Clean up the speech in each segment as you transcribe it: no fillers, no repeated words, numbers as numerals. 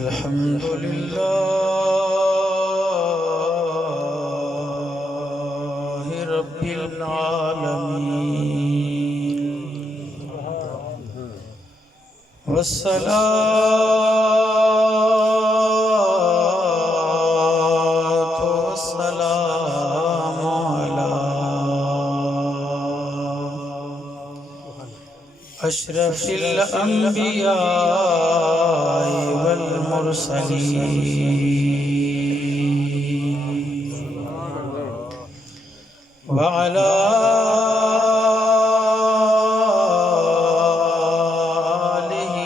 الحمد لله رب العالمين والصلاة والسلام على أشرف الأنبياء والمرسلين وعلى آله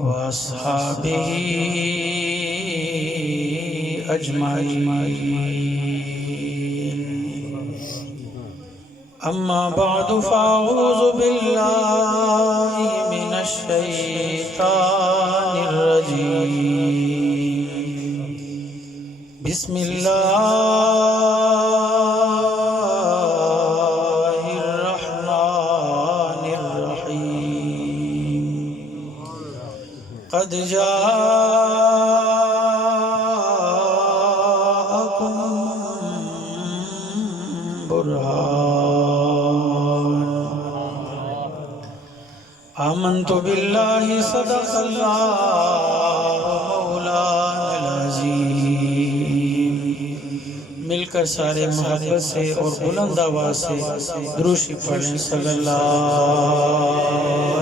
وأصحابه أجمعين. أما بعد فأعوذ بالله من الشيطان الرجيم. بسم الله الرحمن الرحيم. قد جاءكم برهان آمنت بالله صدق الله مولانا العظیم. مل کر سارے محبت سے اور بلند آواز سے درود شریف پڑھیں. صلی اللہ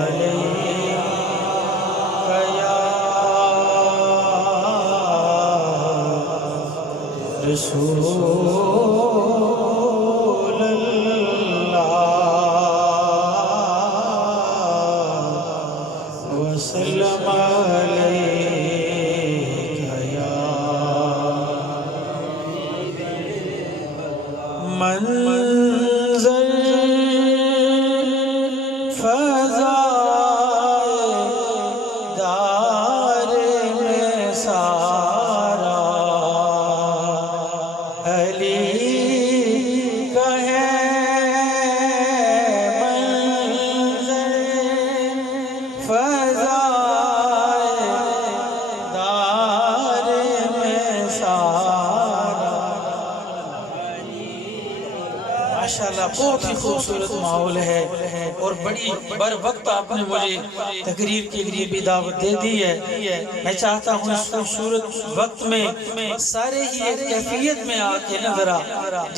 علیہ رسول اللہ وسلم علیک یا منظر فضائے دار میں سارا علی کا ہے منظر فضائے دار میں سارا. ماشاءاللہ بہت ہی خوبصورت ماحول ہے اور بڑی بر وقت آپ نے مجھے تقریر کے لیے بھی دعوت دے دی ہے. میں چاہتا ہوں اس خوبصورت وقت میں سارے ہی ایک کیفیت میں آ کے نظر آ.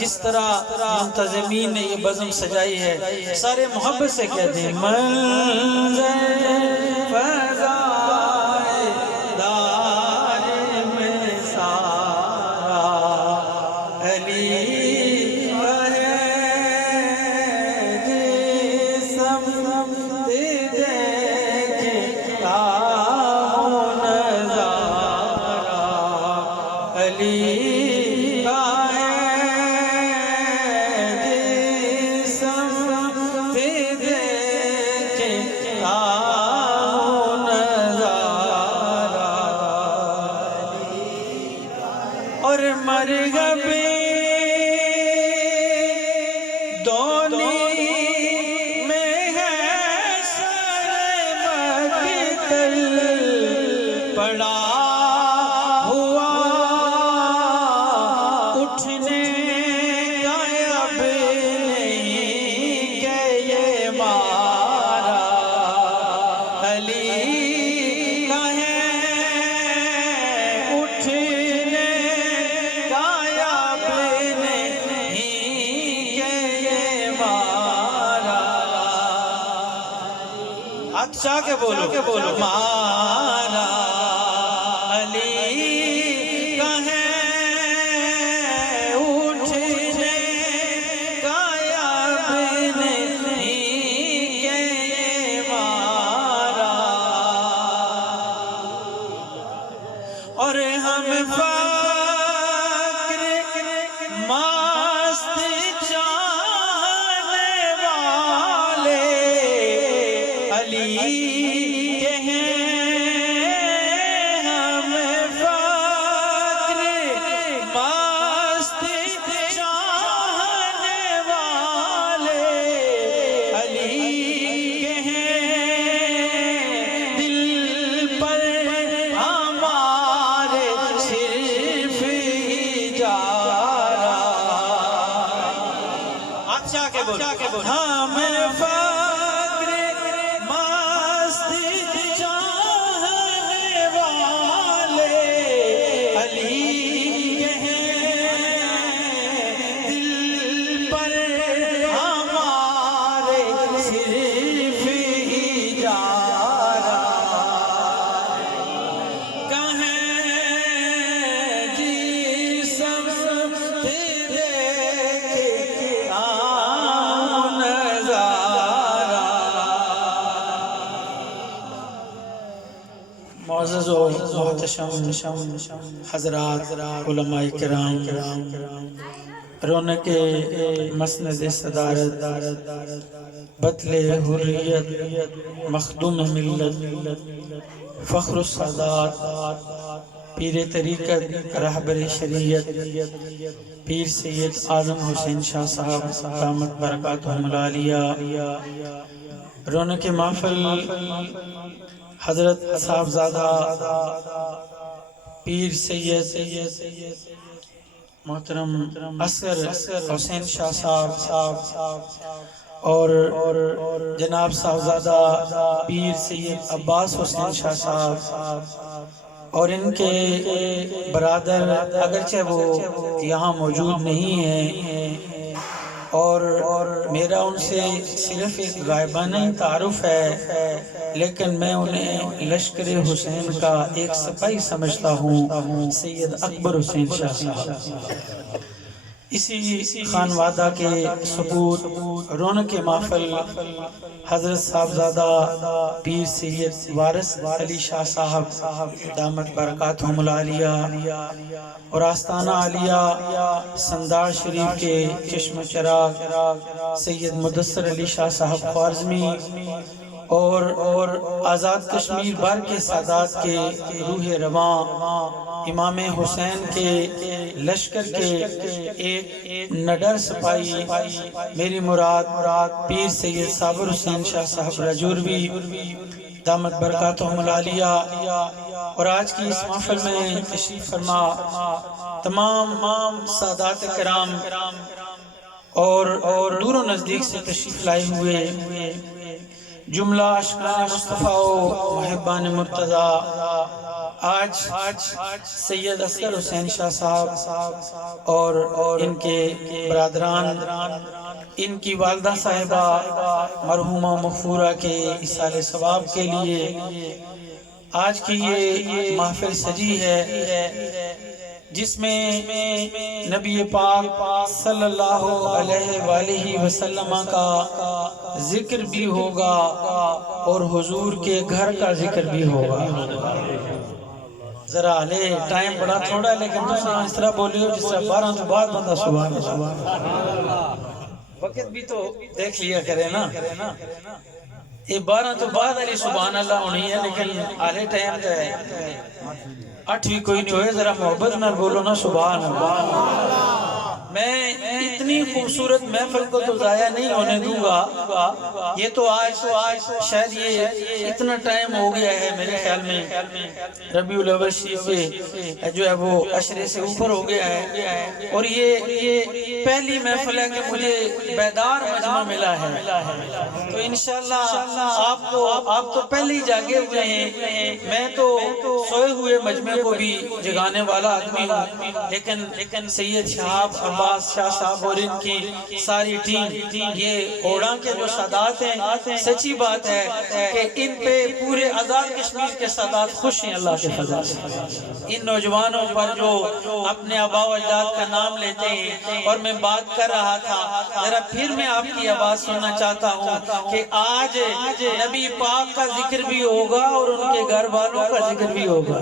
جس طرح منتظمین نے یہ بزم سجائی ہے سارے محبت سے کہتے ہیں منظر فضائے دار میں سارا علی اور مرغب دونی میں ہے سر مقتل پڑا ہوا اٹھنے کا اب نہیں کہ یہ مارا علی کا ہے اٹھنے چاہ کے بولو مارا علی کا ہے اٹھنے کا اب نہیں کہ یہ مارا. اور ہم فقر مست چاہنے والے علی کے ہیں آپ چاہ کے بول ہاں میں فقر ماستی چاہنے والے علی کے ہیں دل پر ہمارے صرف ہی جا معزز و محتشم حضرات علماء کرام رونق مسند صدارت بطل حریت مخدوم ملت فخر السادات پیر طریقت رہبر شریعت پیر سید اعظم حسین شاہ صاحب دامت برکاتہم العالیہ رونق محفل حضرت صاحبزادہ پیر سید محترم اصغر حسین شاہ صاحب اور جناب صاحبزادہ پیر سید عباس حسین شاہ صاحب اور ان کے برادر اگرچہ وہ یہاں موجود نہیں ہیں اور میرا ان سے صرف ایک غائبانہ تعارف ہے لیکن میں انہیں لشکر حسین کا ایک سپاہی سمجھتا ہوں سید اکبر حسین شاہ صاحب اسی خانوادہ کے ثبوت رونق محفل حضرت صاحبزادہ پیر سید وارث علی شاہ صاحب دامت برکاتہم العالیہ اور آستانہ عالیہ سندار شریف کے چشم چراغ سید مدثر علی شاہ صاحب خوارزمی اور آزاد کشمیر بار کے سادات کے روح رواں امام حسین کے لشکر کے ایک نڈر سپاہی میری مراد پیر سید صابر حسین شاہ صاحب رجوروی دامت برکاتہم العالیہ اور آج کی اس محفل میں تشریف فرما تمام سادات کرام اور دور و نزدیک سے تشریف لائے ہوئے جملہ عاشقان مصطفیٰ و محبان مرتضیٰ آج سید اصغر حسین شاہ صاحب اور ان کے برادران ان کی والدہ صاحبہ مرحومہ مغفورہ کے اصال ثواب کے لیے آج کی یہ محفل سجی ہے جس میں نبی پاک صلی اللہ علیہ وآلہ وسلم کا ذکر بھی ہوگا اور حضور کے گھر کا ذکر بھی ہوگا ذرا لے ٹائم بڑا تھوڑا ہے لیکن دوسرا اس طرح بولی ہو جس طرح 12 تو بعد بندہ سبحان اللہ وقت بھی تو دیکھ لیا کرے نا یہ 12 تو بعد علی سبحان اللہ ہونی ہے لیکن آلے ٹائم ہے 8 بھی کوئی نہیں ہوئے ذرا محبت میں بولو نا سبحان اللہ میں اتنی خوبصورت محفل کو تو ضائع نہیں ہونے دوں گا یہ تو آج شاید یہ اتنا ٹائم ہو گیا ہے میرے خیال میں ربیع الاول شریف جو ہے وہ عشرے سے اوپر ہو گیا ہے اور یہ پہلی محفل ہے کہ مجھے بیدار مجمع ملا ہے تو انشاءاللہ آپ تو پہلے ہی جاگے ہوئے ہیں میں تو سوئے ہوئے مجمع کو بھی جگانے والا آدمی ہوں لیکن سید شہاب عباس شاہ صاحب اور ان کی ساری ٹیم یہ اوڑاں کے جو سادات ہیں سچی بات ہے کہ ان پہ پورے آزاد کشمیر کے سادات خوش ہیں اللہ کے فضل سے ان نوجوانوں پر جو اپنے آباء و اجداد کا نام لیتے ہیں اور میں بات کر رہا تھا ذرا پھر میں آپ کی آواز سننا چاہتا ہوں کہ آج نبی پاک کا ذکر بھی ہوگا اور ان کے گھر والوں کا ذکر بھی ہوگا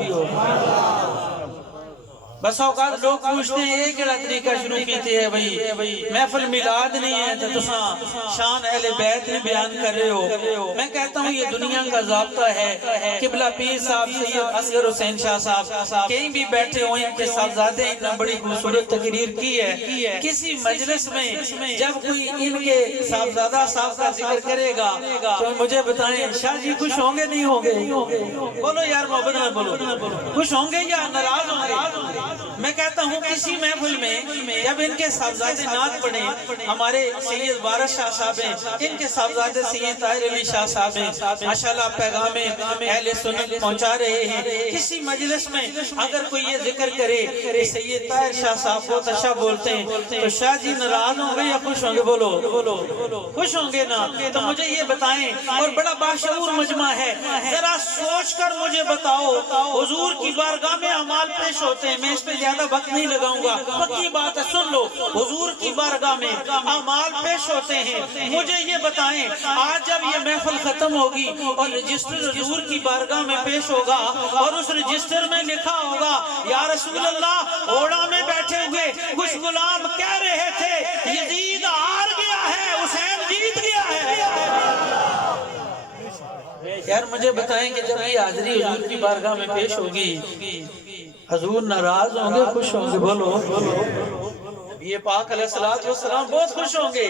بس اوقات لوگ پوچھتے ہیں یہ کیڑا طریقہ شروع کیتے ہیں بھئی محفل میلاد نہیں ہے تو تساں شان اہل بیت میں بیان کر رہے ہو میں کہتا ہوں یہ دنیا کا ضابطہ ہے قبلہ پیر صاحب سید اصغر حسین شاہ صاحب کہیں بھی بیٹھے ہوئے ان کے صاحبزادے اتنا بڑی خوبصورت تقریر کی ہے کسی مجلس میں جب کوئی ان کے صاحبزادہ صاحب کا ذکر کرے گا تو مجھے بتائیں شاہ جی خوش ہوں گے نہیں ہوں گے بولو یار محبت میں بولو خوش ہوں گے یا ناراض ہوں گے میں کہتا ہوں کسی محفل میں جب ان کے صاحبزادے نعت پڑھیں، ہمارے سید وارث شاہ صاحب ہیں، ان کے صاحبزادے سید طاہر علی شاہ صاحب ہیں، ماشاءاللہ پیغام اہل سنت پہنچا رہے ہیں۔ کسی مجلس میں اگر کوئی یہ ذکر کرے کہ سید طاہر شاہ صاحب بہت اچھا بولتے ہیں تو شاہ جی ناراض ہوں گے یا خوش ہوں گے؟ بولو خوش ہوں گے نا؟ تو مجھے یہ بتائیں، اور بڑا باشعور مجمع ہے، ذرا سوچ کر مجھے بتاؤ، حضور کی بارگاہ میں اعمال پیش ہوتے ہیں، میں اس پہ زیادہ وقت نہیں لگاؤں گا، پکی بات ہے سن لو، حضور کی بارگاہ میں اعمال پیش ہوتے ہیں، مجھے یہ بتائیں آج جب یہ محفل ختم ہوگی اور رجسٹر حضور کی بارگاہ میں پیش ہوگا اور اس رجسٹر میں لکھا ہوگا یا رسول اللہ اوڑا میں بیٹھے ہوئے کچھ غلام کہہ رہے تھے یزید ہار گیا ہے، حسین جیت گیا ہے، یار مجھے بتائیں کہ جب یہ حاضری حضور کی بارگاہ میں پیش ہوگی حضور ناراض ہوں گے خوش ہوں گے؟ بولو یہ پاک علیہ السلام بہت خوش ہوں گے،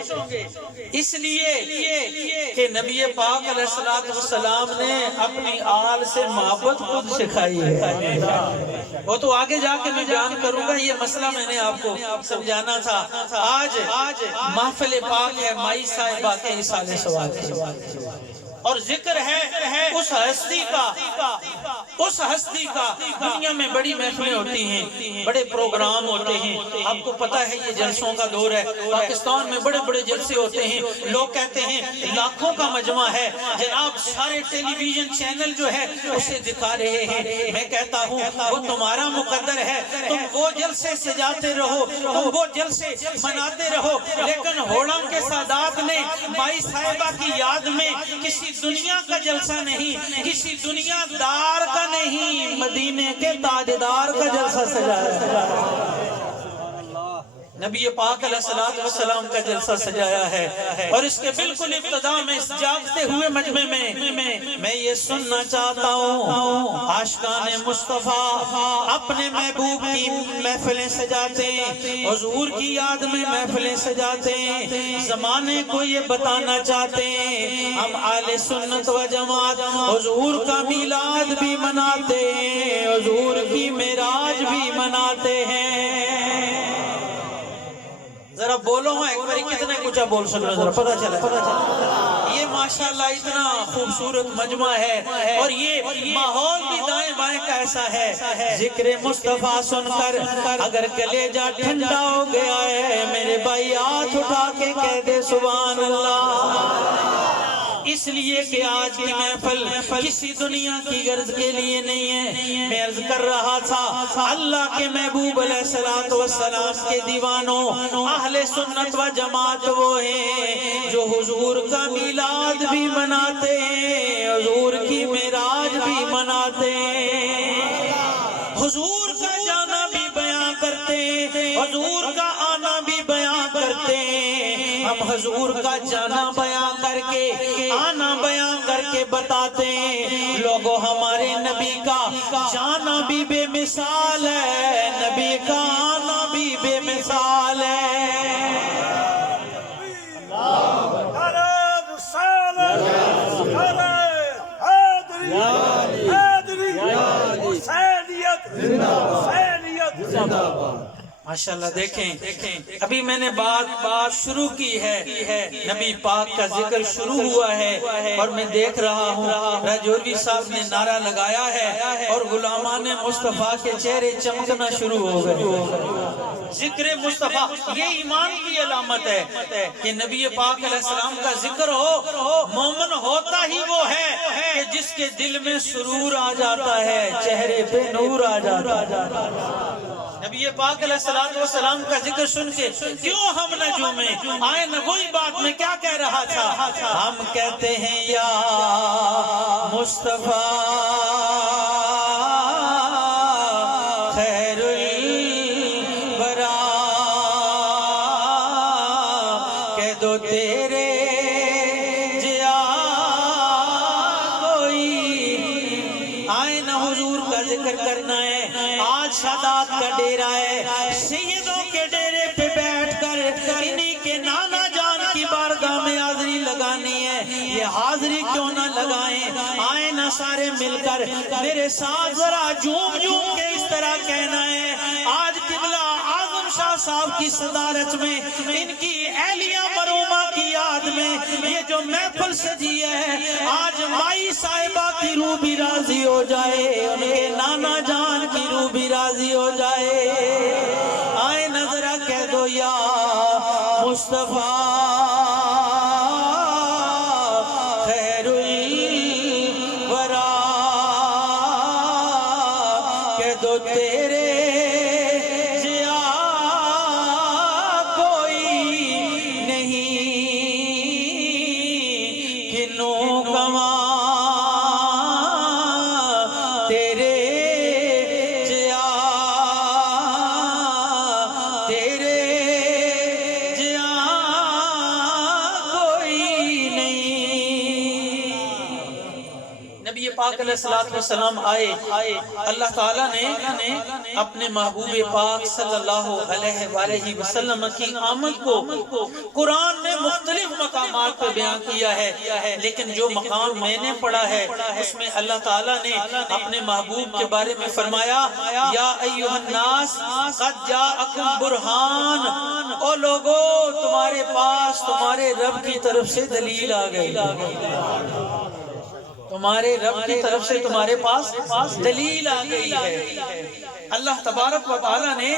اس لیے کہ نبی پاک علیہ السلام نے اپنی آل سے محبت خود سکھائی ہے۔ وہ تو آگے جا کے میں بیان کروں گا، یہ مسئلہ میں نے آپ کو سمجھانا تھا۔ آج محفل پاک ہے مائی صاحبہ کے اصالے سوال کے، اور ذکر ہے اس ہستی کا دنیا میں بڑی محفلیں ہوتی ہیں، بڑے پروگرام ہوتے ہیں، آپ کو پتا ہے یہ جلسوں کا دور ہے، پاکستان میں بڑے بڑے جلسے ہوتے ہیں، لوگ کہتے ہیں لاکھوں کا مجمع ہے، جناب سارے ٹیلی ویژن چینل جو ہے اسے دکھا رہے ہیں، میں کہتا ہوں وہ تمہارا مقدر ہے، تم وہ جلسے سجاتے رہو، تم وہ جلسے مناتے رہو، لیکن ہوڑا کے سادات نے مائی صاحبہ کی یاد میں کسی دنیا کا جلسہ نہیں، کسی دنیا دار کا نہیں، مدینے کے تاجدار کا جلسہ سجایا، نبی پاک علیہ السلام کا جلسہ سجایا ہے، اور اس کے بالکل ابتدا میں اس جاگتے ہوئے مجمع میں یہ سننا چاہتا ہوں، عاشقان مصطفیٰ اپنے محبوب کی محفلیں سجاتے ہیں، حضور کی یاد میں محفلیں سجاتے ہیں، زمانے کو یہ بتانا چاہتے ہیں ہم اہل سنت و جماعت حضور کا میلاد بھی مناتے ہیں، حضور کی معراج بھی مناتے ہیں۔ ذرا بولو ہاں ایک باری کتنے کچھ بول سکتے ذرا پتہ چلا۔ یہ ماشاءاللہ اتنا خوبصورت مجمع ہے، اور یہ ماحول بھی دائیں بائیں کا ایسا ہے، ذکر مصطفیٰ سن کر اگر کلیجہ ٹھنڈا ہو گیا ہے میرے بھائی ہاتھ اٹھا کے کہہ دے سبحان اللہ۔ اس لیے کہ آج کی محفل کسی دنیا کی غرض کے لیے نہیں ہے، میں عرض کر رہا تھا اللہ کے محبوب علیہ السلام کے دیوانوں اہل سنت و جماعت وہ ہیں جو حضور کا میلاد بھی مناتے ہیں، حضور کی معراج بھی مناتے ہیں، حضور کا جانا بھی بیان کرتے ہیں، حضور کا آنا بھی بیان کرتے ہیں، ہم حضور کا جانا بیان کر کے آنا بیان کر کے بتاتے ہیں، لوگوں ہمارے نبی کا جانا بھی بے مثال ہے، نبی کا آنا بھی بے مثال ہے۔ ماشاءاللہ دیکھیں ابھی میں نے بات شروع کی ہے، نبی پاک کا ذکر شروع ہوا ہے، اور میں دیکھ رہا ہوں راجوری صاحب نے نعرہ لگایا ہے اور غلامان مصطفیٰ کے چہرے چمکنا شروع ہو گئے۔ ذکر مصطفیٰ یہ ایمان کی علامت ہے کہ نبی پاک علیہ السلام کا ذکر ہو، مومن ہوتا ہی وہ ہے کہ جس کے دل میں سرور آ جاتا ہے، چہرے پہ نور آ جاتا ہے۔ نبی پاک علیہ السلام کا ذکر سن کے کیوں ہم نہ جھومیں؟ آئے نہ وہی بات میں کیا کہہ رہا تھا، ہم کہتے ہیں یا مصطفیٰ خیر الورا، کہہ دو تیرے جیا کوئی، آئے نہ حضور کا ذکر کرنا ہے۔ آج سادات کا ڈیرہ ہے، سیدوں کے ڈیرے پہ بیٹھ کر انہی کے نانا جان کی بارگاہ میں حاضری لگانی ہے، یہ حاضری کیوں نہ لگائیں؟ آئے نہ سارے مل کر میرے ساتھ ذرا جھوم جھوم کے اس طرح کہنا ہے آج قبلہ اعظم شاہ صاحب کی صدارت میں ان کی اہلیہ مرومہ کی یاد میں یہ جو محفل سجی ہے، آج مائی صاحبہ کی روح بھی راضی ہو جائے، ان کے نانا جان کی روح بھی راضی ہو جائے۔ آئے نظرہ کہہ دو یا مصطفیٰ خیر الورا، کہہ دو تیرے جیا کوئی نہیں، کنوں کما تیرے جیا، تیرے جیا کوئی نہیں۔ نبی پاک علیہ السلام آئے، اللہ تعالیٰ نے اپنے محبوب پاک صلی اللہ علیہ وآلہ وسلم کی آمد کو قرآن نے مختلف مقامات پر بیان کیا ہے، لیکن جو مقام میں نے پڑھا ہے اس میں اللہ تعالیٰ نے اپنے محبوب کے بارے میں فرمایا یا ایھا الناس قد جاءکم برہان، او لوگو تمہارے پاس تمہارے رب کی طرف سے دلیل آ گئی، تمہارے رب کی طرف سے تمہارے پاس دلیل آ گئی ہے۔ اللہ تبارک و تعالیٰ نے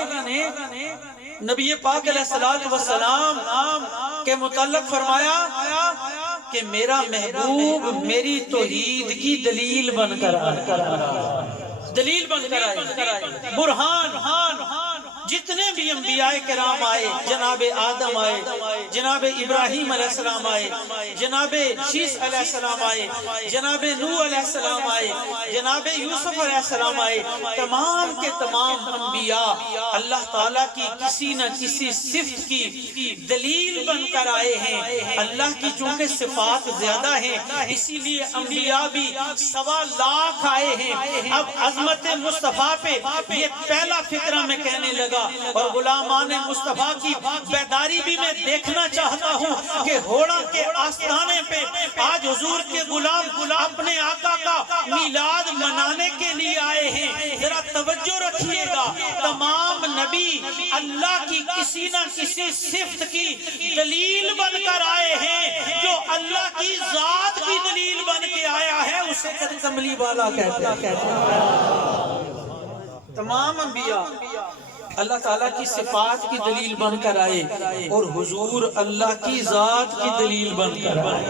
نبی پاک علیہ السلام کے متعلق فرمایا کہ میرا محبوب میری توحید کی دلیل بن کر آئے، برہان۔ جتنے بھی انبیاء کرام آئے، جناب آدم آئے، جناب ابراہیم علیہ السلام آئے، جناب شیس علیہ السلام آئے، جناب نوح علیہ السلام آئے، جناب یوسف علیہ السلام آئے، تمام کے تمام انبیاء اللہ تعالیٰ کی کسی نہ کسی صفت کی دلیل بن کر آئے ہیں۔ اللہ کی چونکہ صفات زیادہ ہیں اسی لیے انبیاء بھی 1.25 لاکھ آئے ہیں۔ اب عظمت مصطفیٰ پہ یہ پہلا فقرہ میں کہنے لگا، اور غلامان مصطفیٰ کی بیداری بھی میں دیکھنا چاہتا ہوں کہ ہوڑا کے آستانے پہ آج حضور کے غلام اپنے آقا کا میلاد منانے کے لیے آئے ہیں۔ ذرا توجہ رکھیے گا، تمام نبی اللہ کی کسی نہ کسی صفت کی دلیل بن کر آئے ہیں، جو اللہ کی ذات کی دلیل بن کے آیا ہے اسے کملی والا کہتے ہیں۔ تمام انبیاء اللہ تعالیٰ کی صفات کی دلیل بن کر آئے اور حضور اللہ کی ذات کی دلیل بن کر آئے۔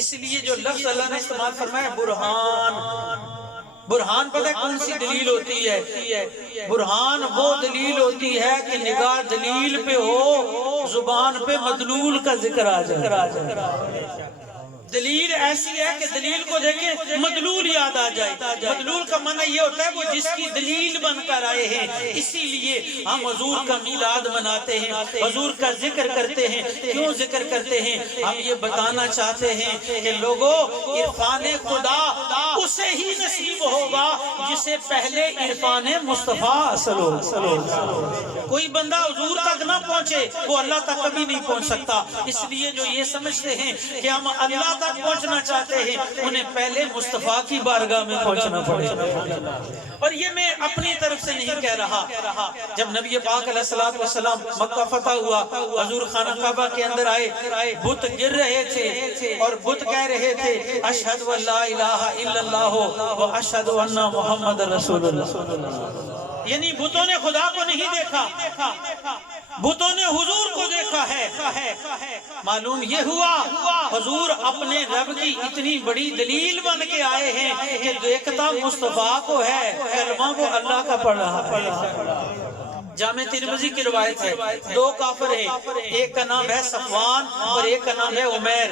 اس لیے جو لفظ اللہ نے استعمال فرمایا برہان، برہان پتہ کون سی دلیل ہوتی ہے؟ برہان وہ دلیل ہوتی ہے کہ نگاہ دلیل پہ ہو، زبان پہ مدلول کا ذکر آ جائے۔ دلیل ایسی ہے کہ دلیل کو دیکھیں مدلول یاد آ جائے۔ مدلول کا معنی یہ ہوتا ہے وہ جس کی دلیل بن کر آئے ہیں۔ اسی لیے ہم حضور کا میلاد مناتے ہیں، حضور کا ذکر کرتے ہیں۔ کیوں ذکر کرتے ہیں؟ ہم یہ بتانا چاہتے ہیں کہ لوگوں عرفان خدا اسے ہی نصیب ہوگا جسے پہلے عرفان مصطفیٰ حاصل ہو۔ کوئی بندہ حضور تک نہ پہنچے وہ اللہ تک کبھی نہیں پہنچ سکتا۔ اس لیے جو یہ سمجھتے ہیں کہ ہم اللہ تک پہنچنا چاہتے ہیں انہیں پہلے مصطفیٰ کی بارگاہ میں پہنچنا پڑے گا۔ اور یہ میں اپنی طرف سے نہیں کہہ رہا۔ جب نبی پاک علیہ السلام مکہ فتح ہوا، حضور خانہ کعبہ کے اندر آئے، بت گر رہے تھے اور بت کہہ رہے تھے اشہد ان لا الہ الا اللہ و اشہد ان محمد رسول اللہ۔ یعنی بتوں نے خدا کو نہیں دیکھا، بتوں نے حضور کو دیکھا ہے۔ معلوم یہ ہوا حضور اپنے رب کی اتنی بڑی دلیل بن کے آئے ہیں کہ دیکھتا مصطفیٰ کو ہے، کلمہ وہ اللہ کا پڑھ رہا۔ جامع ترمذی کی روایت ہے، 2 کافر ہیں، ایک کا نام ہے صفوان اور ایک کا نام ہے عمیر۔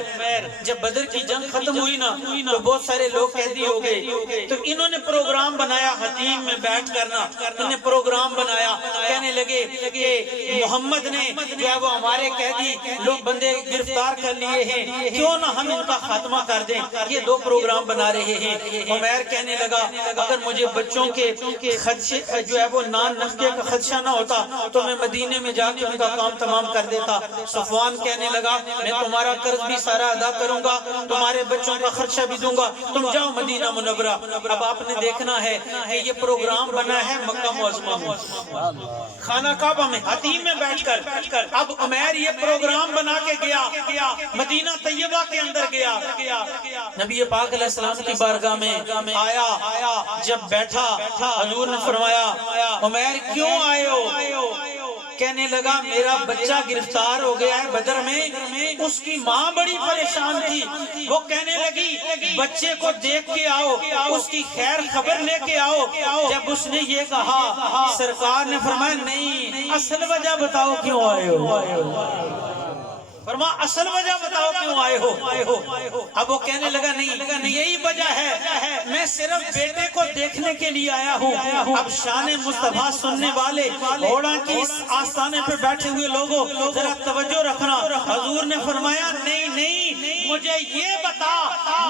جب بدر کی جنگ ختم ہوئی نا تو بہت سارے لوگ قیدی ہو گئے، تو انہوں نے پروگرام بنایا حتیم میں بیٹھ کرنا، انہوں نے پروگرام بنایا، کہنے لگے کہ محمد نے جو ہے وہ ہمارے قیدی لوگ بندے گرفتار کر لیے ہیں، کیوں نہ ہم ان کا خاتمہ کر دیں۔ یہ 2 پروگرام بنا رہے ہیں۔ عمیر کہنے لگا اگر مجھے بچوں کے خدشے جو ہے وہ نان نفقے کا خدشہ نہ ہوتا تو میں مدینے میں جا کے ان کا کام تمام کر دیتا۔ صفوان کہنے لگا میں تمہارا قرض بھی سارا ادا کروں گا، تمہارے بچوں کا خرچہ بھی دوں گا، تم جاؤ مدینہ منورہ۔ اب آپ نے دیکھنا ہے کہ یہ پروگرام بنا ہے مکہ معظمہ میں، خانہ کعبہ میں، حتیم میں بیٹھ کر۔ اب عمیر یہ پروگرام بنا کے گیا، مدینہ طیبہ کے اندر گیا، نبی پاک علیہ السلام کی بارگاہ میں آیا، جب بیٹھا حضور نے فرمایا عمیر کیوں آئے ہو؟ کہنے لگا میرا بچہ گرفتار ہو گیا ہے بدر میں، اس کی ماں بڑی پریشان تھی، وہ کہنے لگی بچے کو دیکھ کے آؤ، اس کی خیر خبر لے کے آؤ۔ جب اس نے یہ کہا سرکار نے فرمایا نہیں، اصل وجہ بتاؤ کیوں آئے ہو؟ فرما اصل وجہ بتاؤ کیوں آئے ہو؟ اب وہ کہنے لگا نہیں یہی وجہ ہے، میں صرف بیٹے کو دیکھنے کے لیے آیا ہوں۔ اب شان مصطفیٰ سننے والے گھوڑا کی اس آستانے پہ بیٹھے ہوئے لوگوں ذرا توجہ رکھنا، حضور نے فرمایا نہیں مجھے یہ بتا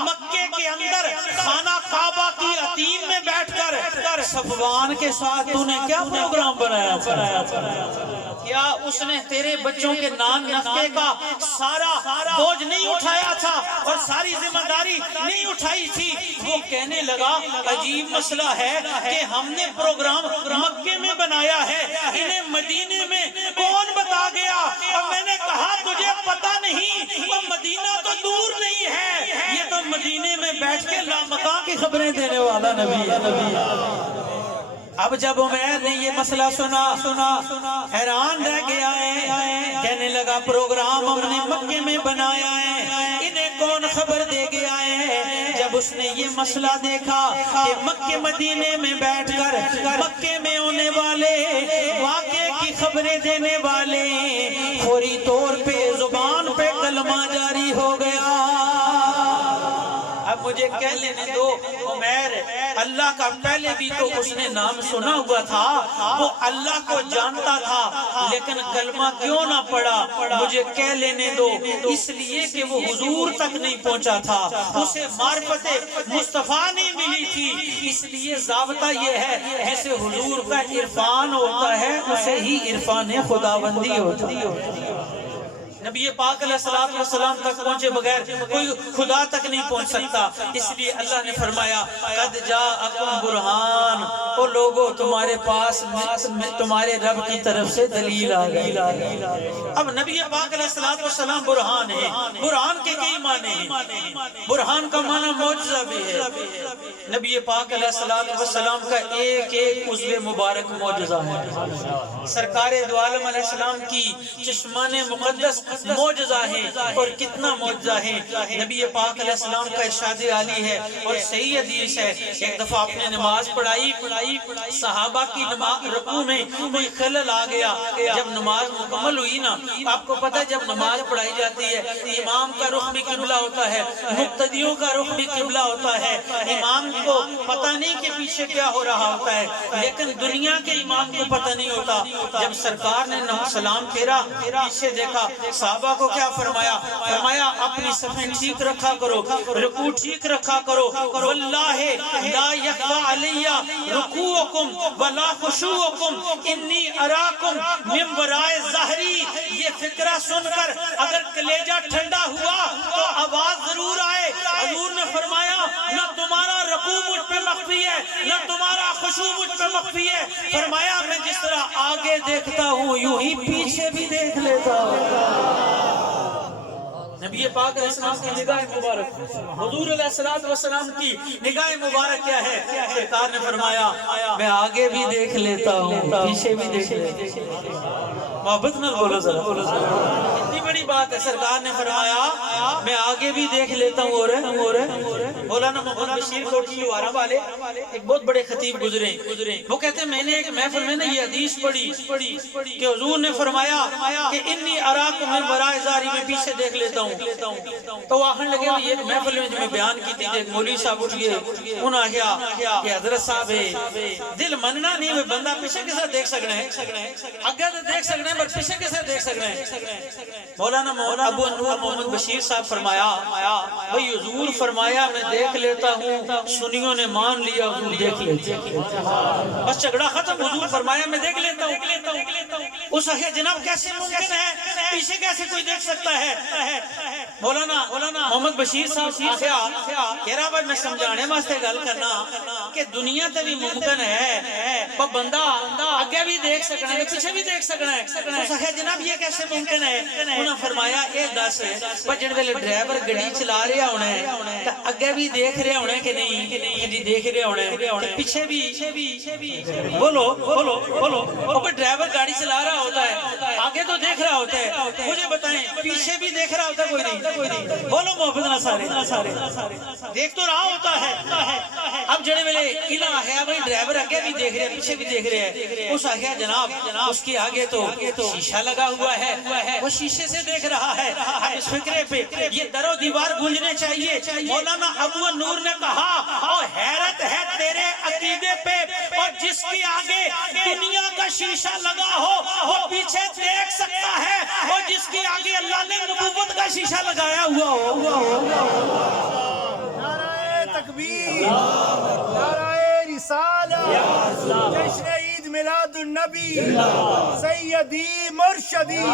مکے کے اندر خانہ کعبہ کی حتیم میں بیٹھ کر صفوان کے ساتھ تو نے کیا پروگرام بنایا تھا؟ کیا اس نے تیرے بچوں کے نان نفقے کا سارا بوجھ نہیں اٹھایا تھا اور ساری ذمہ داری نہیں اٹھائی تھی؟ وہ کہنے لگا عجیب مسئلہ ہے کہ ہم نے پروگرام مکے میں بنایا ہے، انہیں مدینے میں کون بتا گیا؟ اور میں نے کہا تجھے پتہ نہیں، وہ مدینہ تو دور نہیں ہے، یہ تو مدینے میں بیٹھ کے لامکاں کی خبریں دینے والا نبی ہے۔ اب جب عمیر نے یہ مسئلہ سنا حیران رہ گیا ہے، کہنے لگا پروگرام ہم نے مکے میں بنایا ہے، انہیں کون خبر دے گیا ہے؟ جب اس نے یہ مسئلہ دیکھا کہ مکے مدینے میں بیٹھ کر مکے میں ہونے والے واقعے کی خبریں دینے والے فوری طور پہ زبان پہ کلمہ جاری ہو گیا۔ اب مجھے کہہ لینے دو عمیر اللہ کا پہلے بھی تو اس نے نام سنا ہوا تھا، وہ اللہ کو جانتا تھا، لیکن کلمہ کیوں نہ پڑا؟ مجھے کہہ لینے دو اس لیے کہ وہ حضور تک نہیں پہنچا تھا، اسے معرفت مصطفیٰ نہیں ملی تھی، اس لیے ضابطہ یہ ہے جسے حضور کا عرفان ہوتا ہے اسے ہی عرفان خداوندی ہوتا ہے۔ نبی پاک علیہ السلام تک پہنچے بغیر کوئی خدا تک نہیں پہنچ سکتا، اس لیے اللہ نے فرمایا قد جاءکم برہان، او لوگو تمہارے پاس تمہارے رب کی طرف سے دلیل آ گئی۔ اب نبی پاک علیہ السلام برہان ہے، برہان کے کئی معنی ہیں، برہان کا معنی معجزہ بھی ہے، نبی پاک علیہ السلام کا ایک ایک عضو مبارک معجزہ ہے، سرکار دو عالم علیہ السلام کی چشمان مقدس معجزہ ہے، اور کتنا معجزہ ہے۔ نبی پاک علیہ السلام کا ارشاد عالی ہے اور صحیح حدیث ہے، ایک دفعہ آپ نے نماز پڑھائی، صحابہ کی نماز رکوع میں کوئی خلل آ گیا، جب نماز مکمل ہوئی نا، آپ کو پتہ ہے جب نماز پڑھائی جاتی ہے امام کا رخ بھی قبلہ ہوتا ہے، مقتدیوں کا رخ بھی قبلہ ہوتا ہے، امام کو پتہ نہیں کہ پیچھے کیا ہو رہا ہوتا ہے، لیکن دنیا کے امام کو پتہ نہیں ہوتا۔ جب سرکار نے سلام پھیرا، پیچھے دیکھا، صحابہ کو کیا فرمایا؟ فرمایا اپنی صفیں ٹھیک رکھا کرو، رکوع ٹھیک رکھا کرو، واللہ لا یخفی علی رکوعکم ولا خشوعکم انی اراکم من وراء ظہری۔ یہ فکرہ سن کر اگر کلیجہ ٹھنڈا ہوا تو آواز ضرور آئے۔ حضور نے فرمایا نہ تمہارا رکوع مجھ پہ مخفی ہے، نہ تمہارا خشوع مجھ پہ مخفی ہے، فرمایا میں جس طرح آگے دیکھتا ہوں یوں ہی پیچھے بھی دیکھ لیتا ہوں۔ نبی پاک علیہ السلام کی نگاہ مبارک، حضور علیہ السلام کی نگاہ مبارک کیا ہے؟ سرکار نے فرمایا میں آگے بھی دیکھ لیتا ہوں پیچھے بھی دیکھ لیتا ہوں۔ محبت نہ بولو ذرا، اتنی بڑی بات ہے۔ سرکار نے فرمایا میں آگے بھی دیکھ لیتا ہوں۔ اور مولانا محمد بشیر کوٹھی لوارا والے ایک بہت بڑے خطیب گزرے، وہ کہتے ہیں میں نے ایک محفل میں نے یہ حدیث پڑھی کہ حضور نے فرمایا کہ انی اراکم من وراء ظہری، میں پیچھے دیکھ لیتا ہوں۔ تو وہ آخر لگے یہ محفل میں جو میں بیان کی تھی، ایک مولوی صاحب اٹھ گئے، انہوں نے کہا کہ حضرت صاحب دل مننا نہیں، وہ بندہ پیچھے کیسے دیکھ سکنا ہے، اگر دیکھ سکنا ہے پر پیچھے کیسے دیکھ سکنا ہے۔ مولانا ابو نور محمد بشیر صاحب فرمایا بھئی حضور فرمایا میں دیکھ لیتا ہوں، سنیوں نے مان لیا حضور دیکھ لیتے، بس جھگڑا ختم، حضور فرمایا میں دیکھ لیتا ہوں۔ اس اخی جناب کیسے ممکن ہے، پیچھے کیسے کوئی دیکھ سکتا ہے؟ مولانا محمد بشیر صاحب آخیا کہہ رہا بھائی میں سمجھانے واسطے گل کرنا کہ دنیا تے بھی ممکن ہے پر بندہ آگے بھی دیکھ سکنا ہے پیچھے بھی دیکھ سکنا ہے۔ اس اخیا جناب یہ کیسے ممکن ہے؟ انہوں فرمایا اے دس پر جن ویلے ڈرائیور گڑی چلا رہا ہونا ہے تو اگے بھی دیکھ رہا ہونا ہے کہ نہیں جی دیکھ رہا ہونا ہے، پیچھے بھی بولو پر ڈرائیور گاڑی چلا رہا ہوتا ہے آگے تو دیکھ رہا ہوتا ہے، مجھے بتائیں پیچھے بھی دیکھ رہا ہوتا ہے کوئی نہیں؟ بولو محبت نہ سارے دیکھ تو رہا ہوتا ہے۔ اب جڑے ویلے الہ ہے بھئی ڈرائیور آگے بھی دیکھ رہے ہیں پیچھے بھی دیکھ رہے ہیں، اس آگیا جناب اس کے آگے تو شیشہ لگا ہوا ہے، وہ شیشے سے دیکھ رہا ہے۔ اس فکرے پہ یہ در و دیوار گونجنے چاہیے۔ مولانا ابو نور نے کہا او حیرت ہے تیرے عقیدے پہ، اور جس کے آگے دنیا کا شیشہ لگا ہو وہ پیچھے دیکھ سکتا ہے، اور جس کے آگے اللہ نے نبوت کا شیشہ لگایا ہوا ہو۔ نعرہ تکبیر، نعرہ رسالہ، جشن عید میلاد النبی، سیدی مرشدی،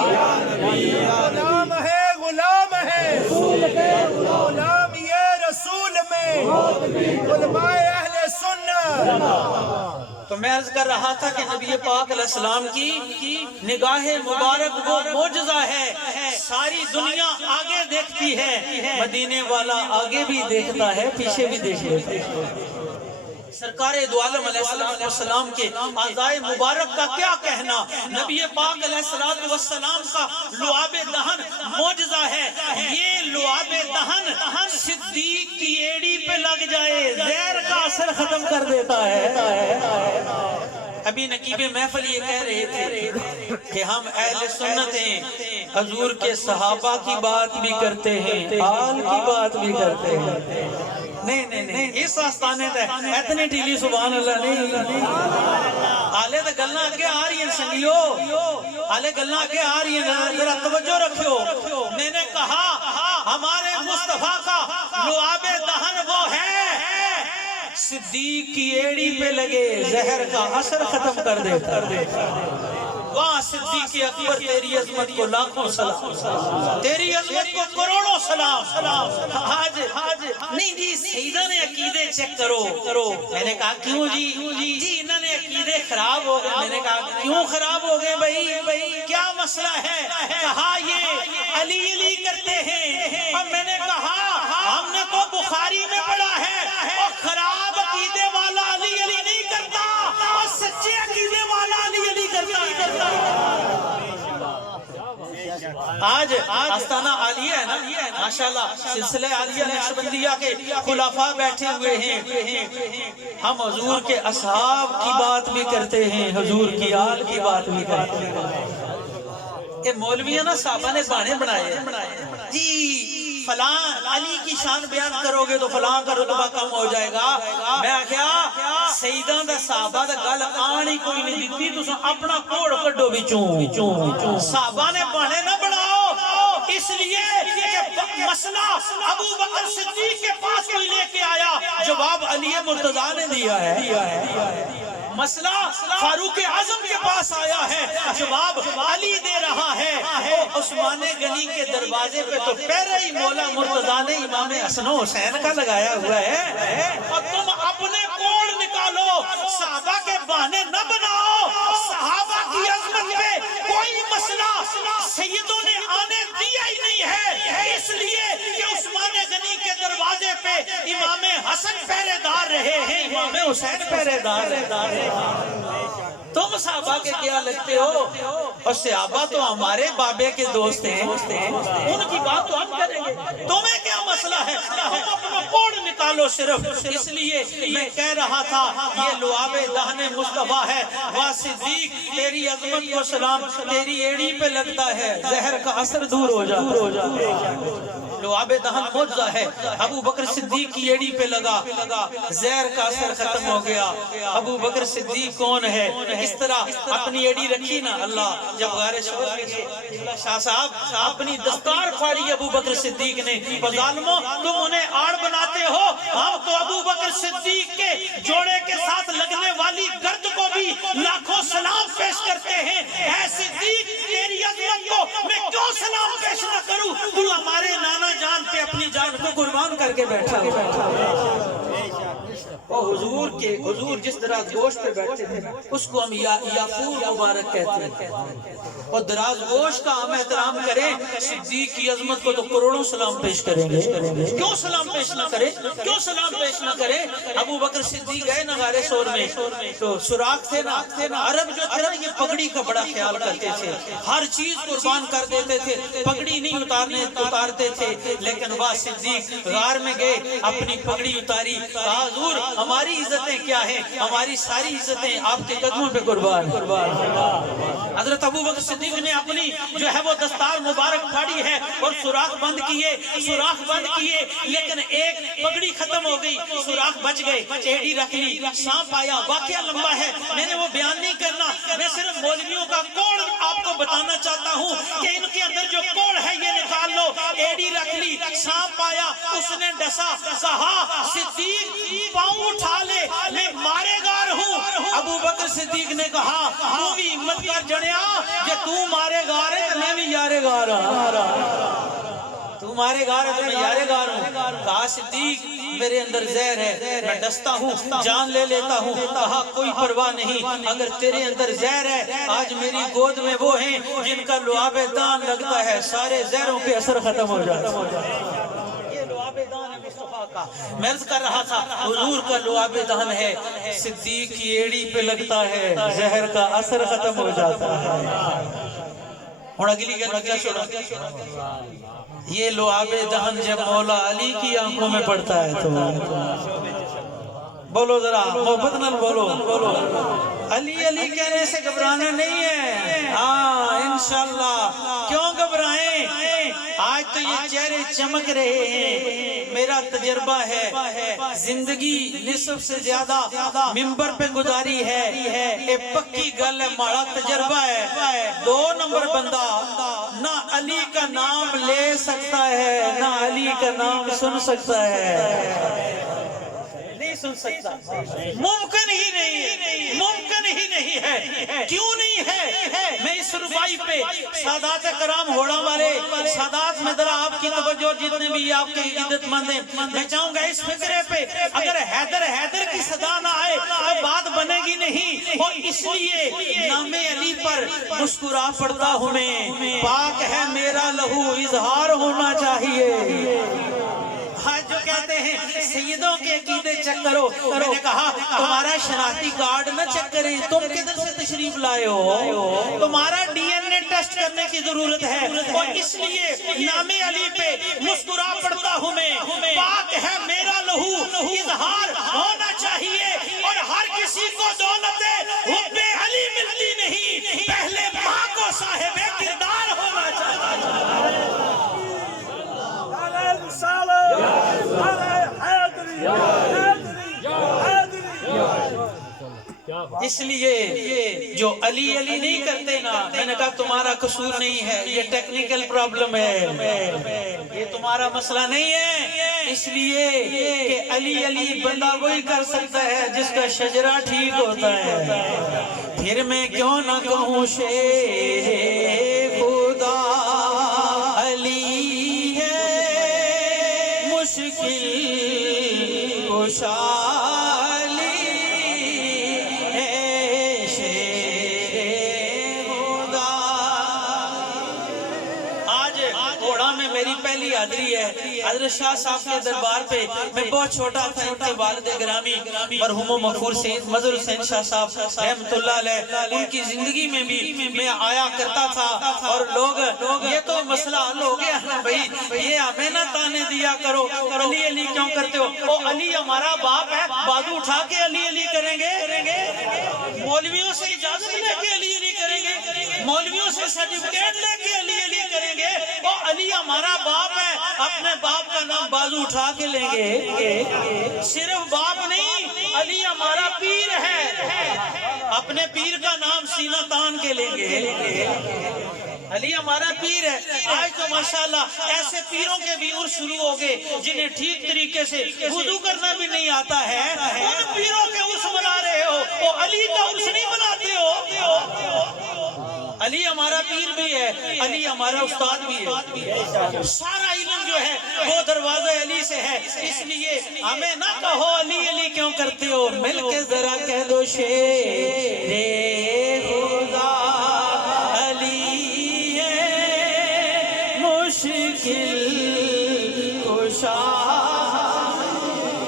غلام ہے غلام یہ رسول میں علماء اہل سنت۔ تو میں عرض کر رہا تھا کہ نبی پاک علیہ السلام کی نگاہ مبارک وہ معجزہ ہے، ساری دنیا آگے دیکھتی ہے، مدینے والا آگے بھی دیکھتا ہے پیچھے بھی دیکھ لیتا ہے۔ سرکار دو عالم علیہ السلام کے اعضائے مبارک کا کیا کہنا، نبی پاک علیہ السلام کا لعاب دہن معجزہ ہے۔ یہ لعاب دہن صدیق کی ایڑی پہ لگ جائے زہر کا اثر ختم کر دیتا ہے۔ ابھی نقیب محفل یہ کہہ رہے تھے کہ ہم اہل سنت ہیں، حضور کے صحابہ کی بات بھی کرتے ہیں، آل کی بات بھی کرتے ہیں۔ نہیں اس آستانے تے اتنے ٹیلی سبحان اللہ نہیں، آلے تے گلنا اگے آ رہی ہیں سنگیو، آلے گلنا اگے آ رہی ہیں، ذرا توجہ رکھو۔ میں نے کہا ہمارے مصطفیٰ کا لعاب دہن وہ ہے صدیق کی ایڑی پہ لگے زہر کا اثر ختم کر دیتا۔ واہ صدیق اکبر تیری عظمت کو لاکھوں سلام، تیری عظمت کو کروڑوں سلام۔ آج نہیں جی سیدہ نے عقیدے چیک کرو۔ میں نے کہا کیوں جی انہوں نے عقیدے خراب ہو گئے۔ میں نے کہا کیوں خراب ہو گئے بھائی کیا مسئلہ ہے؟ کہا یہ علی کرتے ہیں، اور میں نے کہا ہم نے تو بخاری میں پڑھا ہے اور خراب عقیدے والا علی نہیں کرتا اور سچے عقیدے والا علی کرتا ہے۔ آج آستانہ عالیہ ہے نا ماشاءاللہ، سلسلہ عالیہ نقشبندیہ کے خلفاء بیٹھے ہوئے ہیں، ہم حضور کے اصحاب کی بات بھی کرتے ہیں، حضور کی آل کی بات بھی کرتے ہیں۔ یہ مولویاں نا صحابہ نے بانے بنائے جی فلاں علی کی شان بیان کرو گے تو فلاں کا رتبہ کم ہو جائے گا۔ میں کیا سیدان دا صحابہ دا گل آنی کوئی نہیں دیتی، تو اپنا کوڑ کڈو بھی چون صحابہ نے بانے نہ بڑھاؤ، اس لیے کہ مسئلہ ابو بکر صدیق کے پاس کوئی لے کے آیا، جواب علی مرتضیٰ نے دیا ہے۔ مسئلہ فاروق اعظم کے پاس آیا ہے، جواب علی دے رہا ہے۔ عثمان غنی کے دروازے پہ تو پہلے ہی مولا مرتضیٰ نے امام حسن و حسین کا لگایا ہوا ہے، اور تم اپنے کوڑ نکالو، صحابہ کے بہانے نہ بناؤ۔ صحابہ کی عظمت پہ کوئی مسئلہ سیدوں نے آنے دیا ہی نہیں ہے، اس لیے کہ عثمان غنی کے دروازے پہ امام حسن پہرے دار رہے ہیں، امام حسین پہرے دار رہے۔ تم صحابہ کے کیا لگتے ہو؟ اور صحابہ تو ہمارے بابے کے دوست ہیں، ان کی بات تو ہم کریں گے، تمہیں کیا مسئلہ ہے؟ ہم اپنا کوڑ نکالو صرف۔ اس لیے میں کہہ رہا تھا یہ لعاب دہن مصطفیٰ ہے۔ واہ صدیق تیری عظمت کو سلام، تیری ایڑی پہ لگتا ہے زہر کا اثر دور ہو جاتا ہے۔ لعاب دہن معجزہ ہے. ابو بکر صدیق کی ایڑی پہ لگا, زہر کا اثر ختم ہو گیا. ابو بکر صدیق کون ہے؟ اس طرح اپنی ایڑی رکھی نا. اللہ جب غار شور کے شاہ صاحب اپنی دستار پھاڑی ابو بکر صدیق نے. ظالموں تم انہیں آڑ بناتے ہو, ہم تو ابو بکر صدیق کے جوڑے کے ساتھ لگنے والی گرد کو بھی لاکھوں سلام پیش کرتے ہیں. اے صدیق تیری عظمت کو میں کیوں سلام پیش نہ کروں؟ تو ہمارے نانا جان پہ اپنی جان کو قربان کر کے بیٹھا. اور حضور جس طرح گوشت پہ بیٹھتے تھے اس کو ہم یافور مبارک کہتے ہیں. اور دراز گوشت کا ہم احترام کریں. صدیق کی عظمت کو تو کروڑوں سلام پیش کریں گے. کیوں سلام پیش نہ کریں؟ کیوں سلام پیش نہ کریں؟ ابو بکر صدیق گئے نا غار ثور میں, تو سوراخ تھے نا. عرب جو تھے نا یہ پگڑی کا بڑا خیال کرتے تھے, ہر چیز قربان کر دیتے تھے, پگڑی نہیں اتارتے تھے. لیکن وہ صدیق غار میں گئے, اپنی پگڑی اتاری, کہا حضور ہماری عزتیں کیا ہیں؟ ہماری ساری عزتیں آپ کے قدموں پہ قربان. حضرت ابو بکر صدیق نے اپنی جو ہے وہ دستار مبارک پھاڑی ہے اور سوراخ بند کیے, لیکن ایک پگڑی ختم ہو گئی, سوراخ بچ گئے. ایڑی رکھ لی, سانپ آیا. واقعہ لمبا ہے, میں نے وہ بیان نہیں کرنا. میں صرف مولویوں کا کوڑ آپ کو بتانا چاہتا ہوں کہ ان کے اندر جو کوڑ ہے یہ نکال لو. ایڑی رکھ لی, سانپ آیا, اس نے ڈسا, کہا صدیق پاؤں اٹھا لے, میں مارے گار ہوں. ابو بکر صدیق نے کہا تو بھی ہمت کر جڑیا, کہ تو مارے گار ہے میں بھی یارے گار ہوں. تو مارے گار ہے تو میں یارے گار ہوں. کہا صدیق میرے اندر زہر ہے, میں ڈستا ہوں, جان لے لیتا ہوں. کہا کوئی پرواہ نہیں, اگر تیرے اندر زہر ہے, آج میری گود میں وہ ہیں جن کا لعاب دان لگتا ہے, سارے زہروں پہ اثر ختم ہو جاتا ہے. یہ لعاب دان ہے مصطفیٰ کا. میں عرض کر رہا تھا حضور کا لعاب دان ہے, صدیق کی ایڑی پہ لگتا ہے, زہر کا اثر ختم ہو جاتا ہے. اور اگلی کیا چھوڑا, یہ لعاب دہن جب مولا علی کی آنکھوں میں پڑتا ہے تو بولو ذرا محبت نال بولو. علی علی کہنے سے گھبرانا نہیں ہے, ہاں انشاءاللہ. کیوں گھبرائیں؟ آج تو یہ چہرے چمک رہے ہیں. میرا تجربہ ہے, زندگی نصف سے زیادہ منبر پہ گزاری ہے. ایک پکی گل ہے, ماڑا تجربہ ہے. 2 نمبر بندہ نہ علی کا نام لے سکتا ہے, نہ علی کا نام سن سکتا ہے. نہیں سن سکتا, ممکن ہی نہیں ہے. کیوں نہیں ہے؟ میں اس ربائی پہ سادات کرام ہوڑا والے سادات میں ذرا آپ کی توجہ, جتنے بھی آپ کے عزت مند ہیں, میں چاہوں گا اس فکرے پہ اگر حیدر کی صدا نہ آئے تو بات بنے گی نہیں. اور اس لیے نام علی پر مسکرا پڑتا ہوں میں, پاک ہے میرا لہو اظہار ہونا چاہیے. آج جو کہتے ہیں سیدوں کے عقیدے چیک کرو, میں نے کہا تمہارا شناختی کارڈ نہ چیک کریں, تم کدھر سے تشریف لائے ہو, تمہارا ڈی این اے ٹیسٹ کرنے کی ضرورت ہے. اور اس لیے نام علی پہ مسکرا پڑتا ہوں میں, پاک ہے میرا لہو اظہار ہونا چاہیے. اور ہر کسی کو دولت حب علی ملتی نہیں, پہلے ماں کو صاحب کردار ہونا چاہیے. اس لیے جو علی نہیں کرتے نا, میں نے کہا تمہارا قصور نہیں ہے, یہ ٹیکنیکل پرابلم ہے, یہ تمہارا مسئلہ نہیں ہے. اس لیے کہ علی بندہ وہی کر سکتا ہے جس کا شجرہ ٹھیک ہوتا ہے. پھر میں کیوں نہ کہوں شیخ خدا علی ہے, مشکل کشا پہلی حاضری ہے حضرت شاہ صاحب کے دربار پہ. میں بہت چھوٹا تھا, ان کے والد گرامی مرحوم و مغفور سید مظہر حسین شاہ صاحب رحمت اللہ علیہ, ان کی زندگی میں بھی میں آیا کرتا تھا. اور لوگ یہ تو مسئلہ حل ہو گیا نا بھائی, یہ ہمیں نہ تانے دیا کرو, علی کیوں کرتے ہو, او علی ہمارا باپ ہے, بازو اٹھا کے علی کریں گے, مولویوں سے اجازت لے کے علی کریں گے, مولویوں سے سرٹیفکیٹ لے کے علی کریں گے. او علی ہمارا باپ ہے, اپنے بازو اٹھا کے لیں گے. صرف باپ نہیں، علی ہمارا پیر ہے، اپنے پیر کا نام سینہ تان کے لیں گے. علی ہمارا پیر ہے. آج تو ماشاءاللہ ایسے پیروں کے بھی عرس شروع ہو گئے جنہیں ٹھیک طریقے سے وضو کرنا بھی نہیں آتا ہے. ان پیروں کے عرس منا رہے ہو، وہ علی کا عرس نہیں مناتے ہو. علی ہمارا پیر بھی ہے، علی ہمارا استاد بھی ہے. سارا علم جو ہے وہ دروازہ علی سے ہے. اس لیے ہمیں نہ کہو علی علی کیوں کرتے ہو، مل کے ذرا کہہ دو شیر خدا علی ہے مشکل کشا.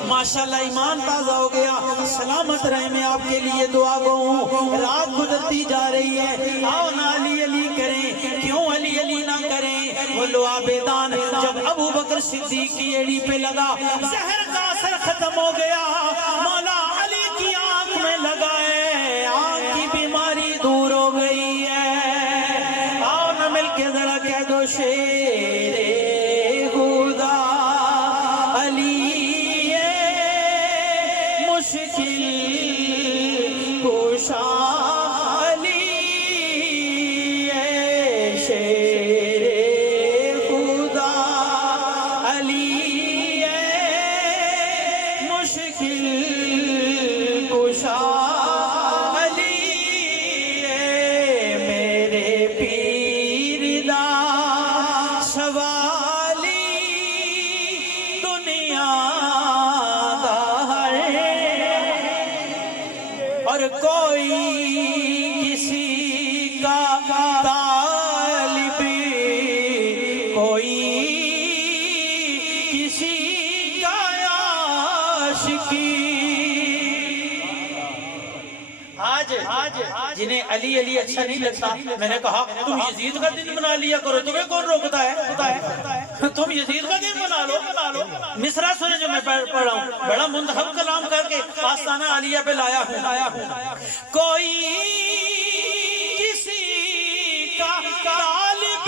ماشاءاللہ ایمان تازہ ہو گیا. سلامت رہے. میں آپ کے لیے دعا گو ہوں. رات گزرتی جا رہی ہے، آؤ نہ علی علی کریں. کیوں علی علی نہ کریں؟ وہ لعابیدان جب ابو بکر صدیق کی ایڑی پہ لگا، زہر کا اثر ختم ہو گیا، مولا علی کی آنکھ میں لگائے، آنکھ کی بیماری دور ہو گئی ہے. آؤ نہ مل کے ذرا کہہ دو شیر خدا علی مشکل کشا علی شیر خدا علی مشکل کشا علی میرے پیر دا سوالی دنیا اور کوئی کسی کا طالب، کوئی کسی کا عاشقی. آج جنہیں علی علی اچھا نہیں لگتا، میں نے کہا تم یزید کا دن بنا لیا کرو، تمہیں کون روکتا ہے؟ تم یزید کا دن بنا لو. مصرع سنے جو میں پڑھ رہا ہوں، بڑا منتخب کلام کر کے آستانہ علیہ پہ لایا ہوں. کوئی کسی کا طالب،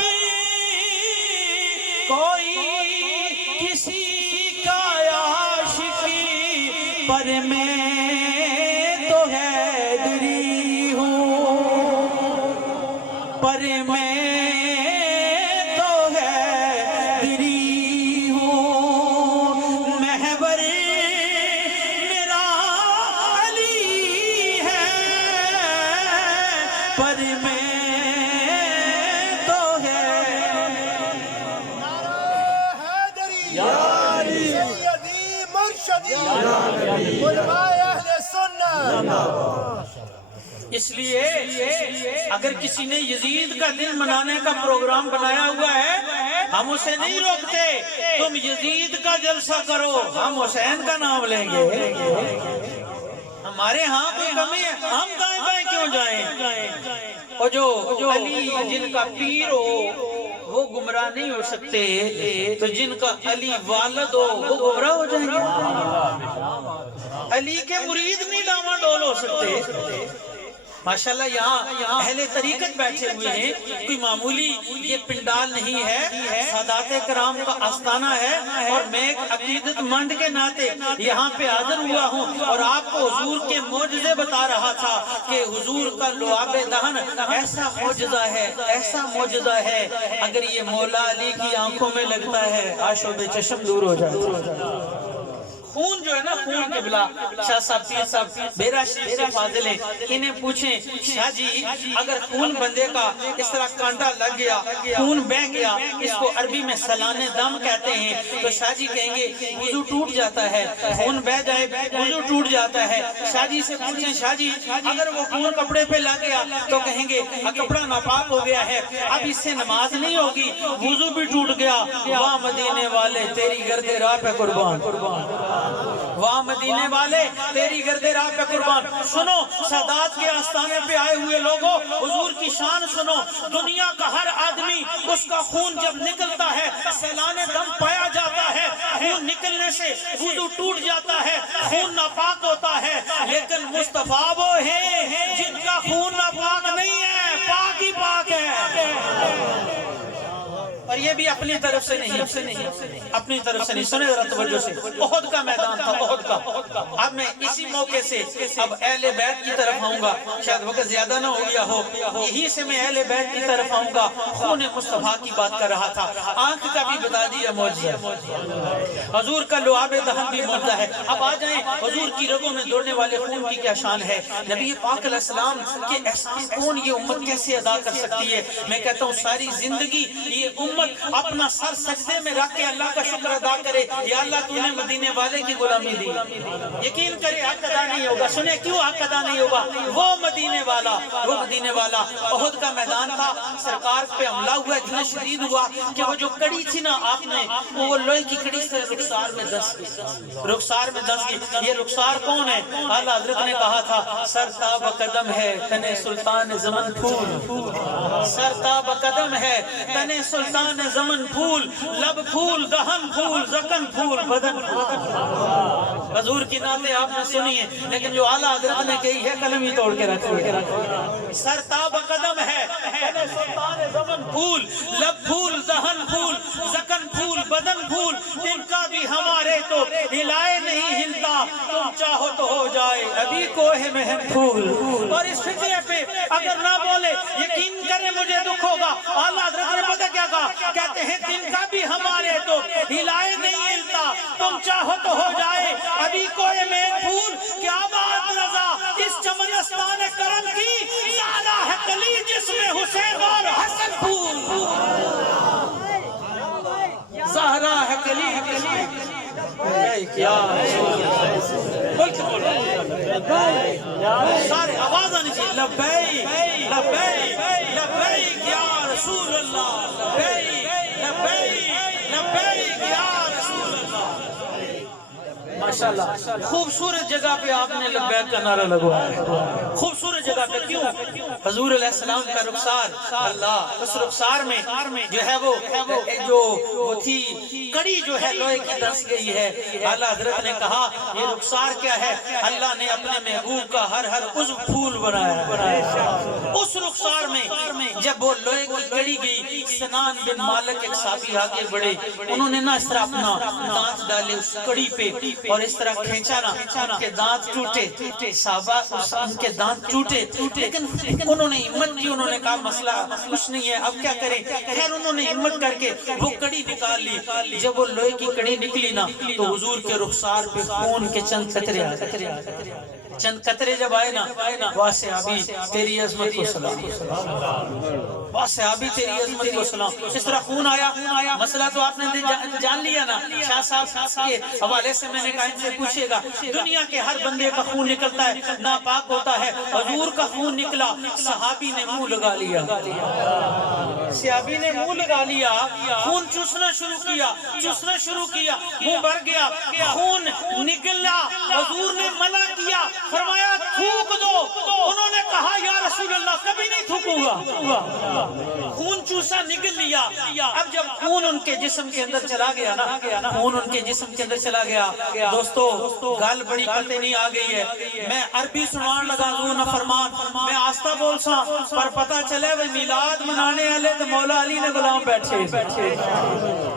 کوئی کسی کا عاشقی، پر میں تو حیدری ہوں، پر میں تو حیدری ہوں. محور میرا علی ہے، پر میں تو حیدری سیدی مرشدی علماء اہل سنت. اس لیے اگر کسی نے یزید کا دن منانے کا پروگرام بنایا ہوا ہے، ہم اسے نہیں روکتے. تم یزید کا جلسہ کرو، ہم حسین کا نام لیں گے. ہمارے ہاں کوئی کمی ہے، ہم دائیں بائیں کیوں جائیں؟ اور جو علی جن کا پیر ہو وہ گمراہ نہیں ہو سکتے، تو جن کا علی والد ہو وہ گمراہ ہو جائیں گے. علی کے مرید نہیں ڈاما ڈول ہو سکتے. ماشاءاللہ یہاں اہل طریقت بیٹھے ہوئے ہیں، کوئی معمولی یہ پنڈال نہیں ہے، سادات کرام کا آستانہ ہے. اور میں ایک عقیدت مند کے ناطے یہاں پہ حاضر ہوا ہوں اور آپ کو حضور کے معجزے بتا رہا تھا کہ حضور کا لعاب دہن ایسا معجزہ ہے، ایسا معجزہ ہے. اگر یہ مولا علی کی آنکھوں میں لگتا ہے، آشوب چشم دور ہو جائے. خون جو ہے نا، خون قبلہ شاہ صاحب پیر صاحب بیرا شریف سے فاضل ہیں، انہیں پوچھیں شاہ جی اگر خون بندے کا اس طرح کانٹا لگ گیا، خون بہ گیا، اس کو عربی میں سلان دم کہتے ہیں، تو شاہ جی کہیں گے وضو ٹوٹ جاتا ہے. خون بہ جائے وضو ٹوٹ جاتا ہے. شاہ جی سے پوچھیں شاہ جی اگر وہ خون کپڑے پہ لگ گیا تو کہیں گے کپڑا ناپاک ہو گیا ہے، اب اس سے نماز نہیں ہوگی، وضو بھی ٹوٹ گیا. واہ مدینے والے تیری گرد راہ پہ قربان، واہ مدینے والے تیری گرد راہ پہ قربان. سنو سادات کے آستانے پہ آئے ہوئے لوگوں، حضور کی شان سنو. دنیا کا ہر آدمی اس کا خون جب نکلتا ہے سیلان دم پایا جاتا ہے، خون نکلنے سے وضو ٹوٹ جاتا ہے، خون ناپاک ہوتا ہے. لیکن مصطفیٰ وہ ہیں جن کا خون ناپاک نہیں ہے، پاک ہی پاک ہے. اور یہ بھی اپنی طرف سے نہیں، اپنی طرف سے نہیں. سنیں ذرا توجہ سے. احد کا میدان تھا، احد کا. اب میں اسی موقع سے اب اہل بیت کی طرف آؤں گا. شاید وقت زیادہ نہ ہو گیا ہو، یہی سے میں اہل بیت کی طرف آؤں گا. خون مصطفیٰ کی بات کر رہا تھا. آنکھ کا بھی بتا دیا معجزہ، حضور کا لعاب دہن بھی معجزہ ہے. اب آ جائیں حضور کی رگوں میں دوڑنے والے خون کی کیا شان ہے. نبی پاک علیہ السلام کے احسان کون یہ امت کیسے ادا کر سکتی ہے. میں کہتا ہوں ساری زندگی یہ امت اپنا سر سجدے میں رکھ کے اللہ کا شکر ادا کرے، یا اللہ تو نے مدینے والے کی غلامی دی. یقین کرے حق ادا نہیں ہوگا. سنیں کیوں حق ادا نہیں ہوگا؟ وہ مدینے والا، وہ مدینے والا. احد کا میدان تھا، سرکار پہ حملہ ہوا، اتنا شدید ہوا کہ وہ جو کڑی تھی نا آپ نے، وہ لوہے کی کڑی سے رخسار میں دس گئی، رخسار میں دس گئی. یہ رخسار کون ہے؟ اعلیٰ حضرت نے کہا تھا سر تاب قدم ہے تنے سلطان زمن پھول، سر تاب قدم ہے تنے سلطان زمن پھول، لب پھول دہن پھول زکن پھول بدن پھول. حضور کی نعتیں آپ نے سنی ہے، لیکن جو اعلیٰ حضرت نے کہی ہے قلم ہی توڑ کے رکھی ہے. سر تاب قدم ہے تنے سلطان زمن پھول، لب پھول دہن پھول زکن پھول بدن پھول. ان کا بھی ہمارے تو ہلائے نہیں ہلتا، تم چاہو تو ہو جائے ابھی کوہ مہن پھول. اور اس فطرے پہ اگر نہ بولے یقین کریں مجھے دکھ ہوگا. اعلیٰ حضرت نے پتہ کیا کہا؟ کہتے ہیں ان کا بھی ہمارے تو ہلائے نہیں ہلتا، تم چاہو تو ہو جائے ابھی کوہ مہن پھول. کیا بات رضا اس چمنستان کرم کی، زہرا ہے کلی جس میں حسین اور حسن پھول. زہرا ہے کلی کیا سارے آواز آنی چاہیے. لبیک لبیک لبیک یا رسول اللہ، لبیک لبیک لبیک یا رسول اللہ. ماشاءاللہ خوبصورت جگہ پہ آپ نے لبیک کا نعرہ لگوایا. خوبصورت جگہ پہ کیوں؟ حضور علیہ السلام کا رخسار، اللہ اس رخسار میں جو ہے وہ جو تھی کڑی جو ہے لوہے کی دس گئی ہے. اعلیٰ حضرت نے کہا یہ رخسار کیا ہے؟ اللہ نے اپنے محبوب کا ہر عضو پھول بنایا. اس رخسار میں جب وہ لوہے کی کڑی گئی، سنان بن مالک ایک صحابی آگے بڑھے، انہوں نے نا اس طرح اپنا دانت ڈالے اس کڑی پہ اور اس طرح کھینچا نا، ان کے دانت ٹوٹے. صحابہ ان کے دانت ٹوٹے، لیکن انہوں نے ہمت کی. انہوں نے کہا مسئلہ کچھ نہیں ہے، اب کیا کریں؟ خیر انہوں نے ہمت کر کے وہ کڑی نکال لی. جب وہ لوہے کی کڑی نکلی نا تو حضور کے رخسار پہ خون کے چند قطرے آئے. چند قطرے جب آئے نا، واسع ابھی تیری عظمت کو سلام، واسع ابھی تیری عظمت کو سلام. اس طرح خون آیا. مسئلہ تو آپ نے جان لیا نا. شاہ صاحب کے حوالے سے میں نے کہا ان سے پوچھے گا، دنیا کے ہر بندے کا خون نکلتا ہے، ناپاک ہوتا ہے. حضور کا خون نکلا، صحابی نے منہ لگا لیا، صحابی نے منہ لگا لیا. خون چوسنا شروع کیا، منہ بھر گیا، خون نکلا. حضور نے منع کیا، فرمایا تھوک دو. انہوں نے کہا یا رسول اللہ کبھی نہیں تھوکوں گا. خون چوسا نکل لیا. اب جب خون ان کے جسم کے اندر چلا گیا نا، خون ان کے جسم کے اندر چلا گیا، دوستو گال بڑی قطع نہیں آ گئی ہے. میں عربی سنوان لگا دوں نہ فرمان، میں آستہ بول سا پر پتہ چلے وہ میلاد منانے والے تو مولا علی نے غلام بیٹھے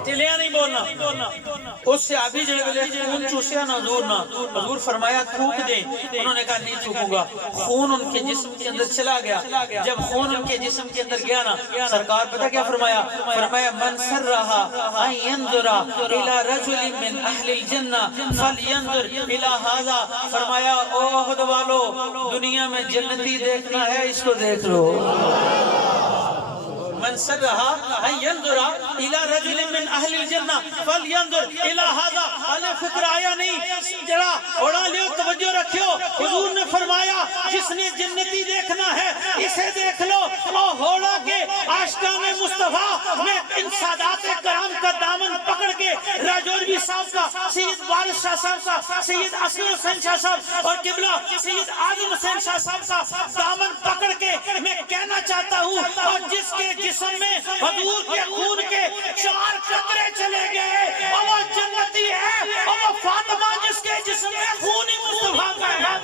چلیا نہیں بولنا. اس سے ابھی جو خون چوسیا نا حضور فرمایا تھوک دیں. انہوں نے کہا نہیں تھوکوں گا. خون ان کے جسم کے اندر چلا گیا. جب خون ان کے جسم کے اندر گیا نا، سرکار پتہ کیا فرمایا؟ من سر رہا ان ينظر الى رجل من اہل الجنہ فلینظر الى هذا. فرمایا او احد والو، دنیا میں جنتی دیکھنا ہے اس کو دیکھ لو. من سر رہا ان ينظر الى رجل من اہل الجنہ فلینظر الى هذا. اللہ فکر آیا نہیں، جڑا اڑا لیو، توجہ رکھیو. حضور نے فرمایا جس نے جنتی دیکھنا ہے اسے دیکھ لو. اور ہوڑا کے آشکان مصطفیٰ میں ان سادات کرام کا دامن پکڑ کے راجوروی صاحب کا، سید وارث شاہ صاحب کا، سید اصغر حسین شاہ صاحب اور قبلہ سید اعظم حسین شاہ صاحب کا دامن پکڑ کے میں کہنا چاہتا ہوں، اور جس کے جسم میں حضور کے خون کے 4 قطرے چلے گئے اور وہ جنتی ہے، اور وہ فاطمہ جس کے جسم میں خون ہی مصطفیٰ کا ہے.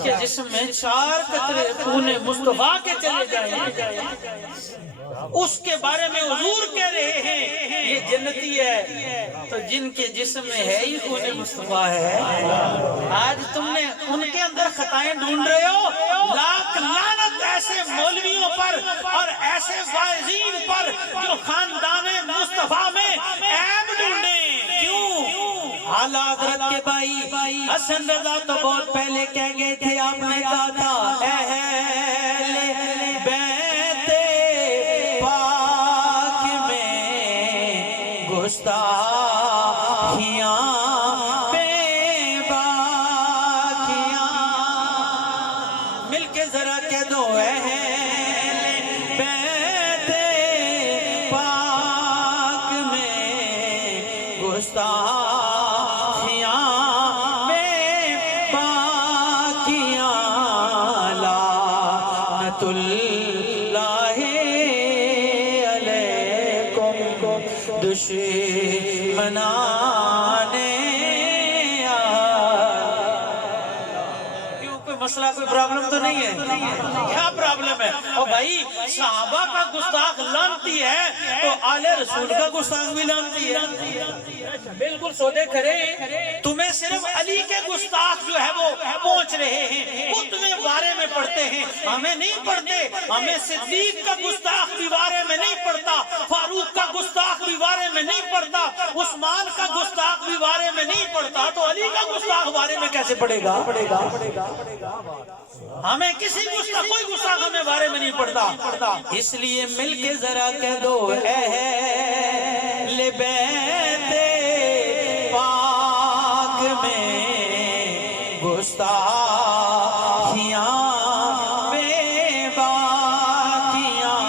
جس کے جسم میں 4 قطرے خون مصطفیٰ کے چلے جائیں اس کے بارے میں حضور کہہ رہے ہیں یہ جنتی ہے، تو جن کے جسم میں ہے ہی خون مصطفیٰ ہے، آج تم نے ان کے اندر خطائیں ڈھونڈ رہے ہو۔ لاکھ لعنت ایسے مولویوں پر اور ایسے واعظین پر جو خاندان مصطفیٰ میں عیب ڈھونڈیں۔ کیوں؟ اعلیٰ حضرت کے بھائی حسن رضا تو بہت پہلے کہہ گئے تھے، آپ نے کہا تھا اہل بیت پاک میں گستاخیاں بے باکیاں، مل کے ذرا کہہ دو اہل بیت پاک میں گستاخیاں بے باکیاں، لعنت اللہ علیکم دشمنان مسئلہ کوئی پرابلم تو نہیں ہے؟ کیا پرابلم ہے؟ اور بھائی صحابہ کا گستاخ لانتی ہے تو آل رسول کا گستاخ بھی لانتی ہے۔ بالکل سودے کرے، تمہیں صرف علی کے گستاخ جو ہے وہ پہنچ رہے ہیں، وہ تمہیں بارے میں پڑھتے ہیں، ہمیں نہیں پڑھتے۔ ہمیں صدیق کا گستاخ بھی بارے میں نہیں پڑھتا، فاروق کا گستاخ بھی بارے میں نہیں پڑھتا، عثمان کا گستاخ بھی بارے میں نہیں پڑھتا، تو علی کا گستاخ بارے میں کیسے پڑھے گا؟ ہمیں کسی گستاخ کوئی گستاخ ہمیں بارے میں نہیں پڑھتا۔ اس لیے مل کے ذرا کہہ دو اہل بیت پاک میں گستاخیاں بے باکیاں،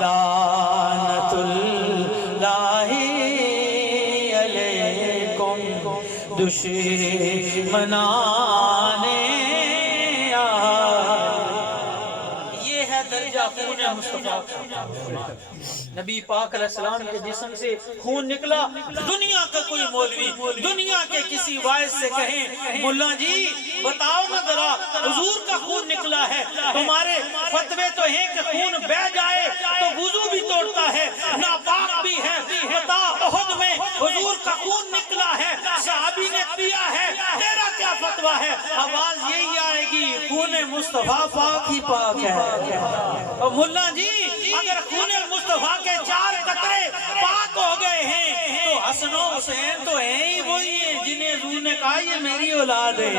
لعنت اللہ علیکم دشمنان۔ یہ ہے درجہ خون مصطفیٰ۔ نبی پاک علیہ السلام کے جسم سے خون نکلا، دنیا کا کوئی مولوی دنیا کے کسی واعظ سے کہیں مولا جی بتاؤ نا ذرا حضور کا خون نکلا ہے، تمہارے فتوے تو ہیں کہ خون بہہ جائے تو وضو بھی توڑتا ہے، ناپاک بھی ہے، بتا احد میں حضور کا خون نکلا ہے، صحابی نے پیا ہے، تیرا کیا فتویٰ ہے؟ آواز یہی آئے گی خون مصطفیٰ پاک ہی پاک ہے۔ اور مولا جی اگر خون مصطفیٰ کے 4 قطرے پاک ہو گئے ہیں تو حسن و حسین تو ہیں ہی وہی ہیں جنہیں حضور نے کہا یہ میری اولاد ہے۔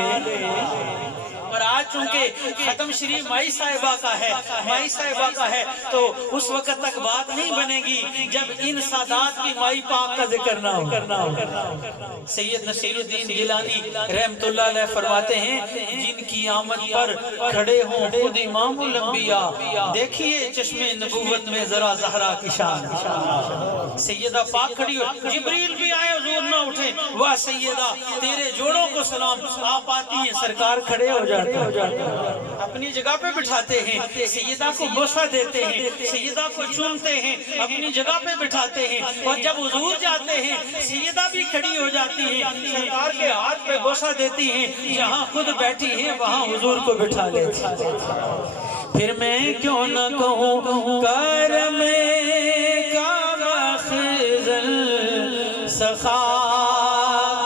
اور آج چونکہ ختم شریف مائی صاحبہ کا ہے تو اس وقت تک بات نہیں بنے گی جب ان سادات کی مائی پاک کا ذکر نہ ہو۔ سید نصیر الدین گیلانی رحمت اللہ علیہ فرماتے ہیں جن کی آمد پر کھڑے ہوں خود امام الانبیاء، دیکھیے چشم نبوت میں ذرا زہرا کی شان۔ سیدہ پاک کھڑی ہو، جبریل بھی آئے حضور نہ اٹھے، واہ سیدہ تیرے جوڑوں کو سلام، آپ آتی ہیں سرکار کھڑے ہو جاتے ہیں، اپنی جگہ پہ بٹھاتے ہیں، سیدہ کو بوسہ دیتے ہیں، سیدہ کو چومتے ہیں، اپنی جگہ پہ بٹھاتے ہیں، اور جب حضور جاتے ہیں سیدہ بھی کھڑی ہو جاتی ہیں، سرکار کے ہاتھ پہ بوسہ دیتی ہیں، جہاں خود بیٹھی ہیں وہاں حضور کو بٹھا لیتی ہیں۔ پھر میں کیوں نہ کہوں کرم کا مخزن سخا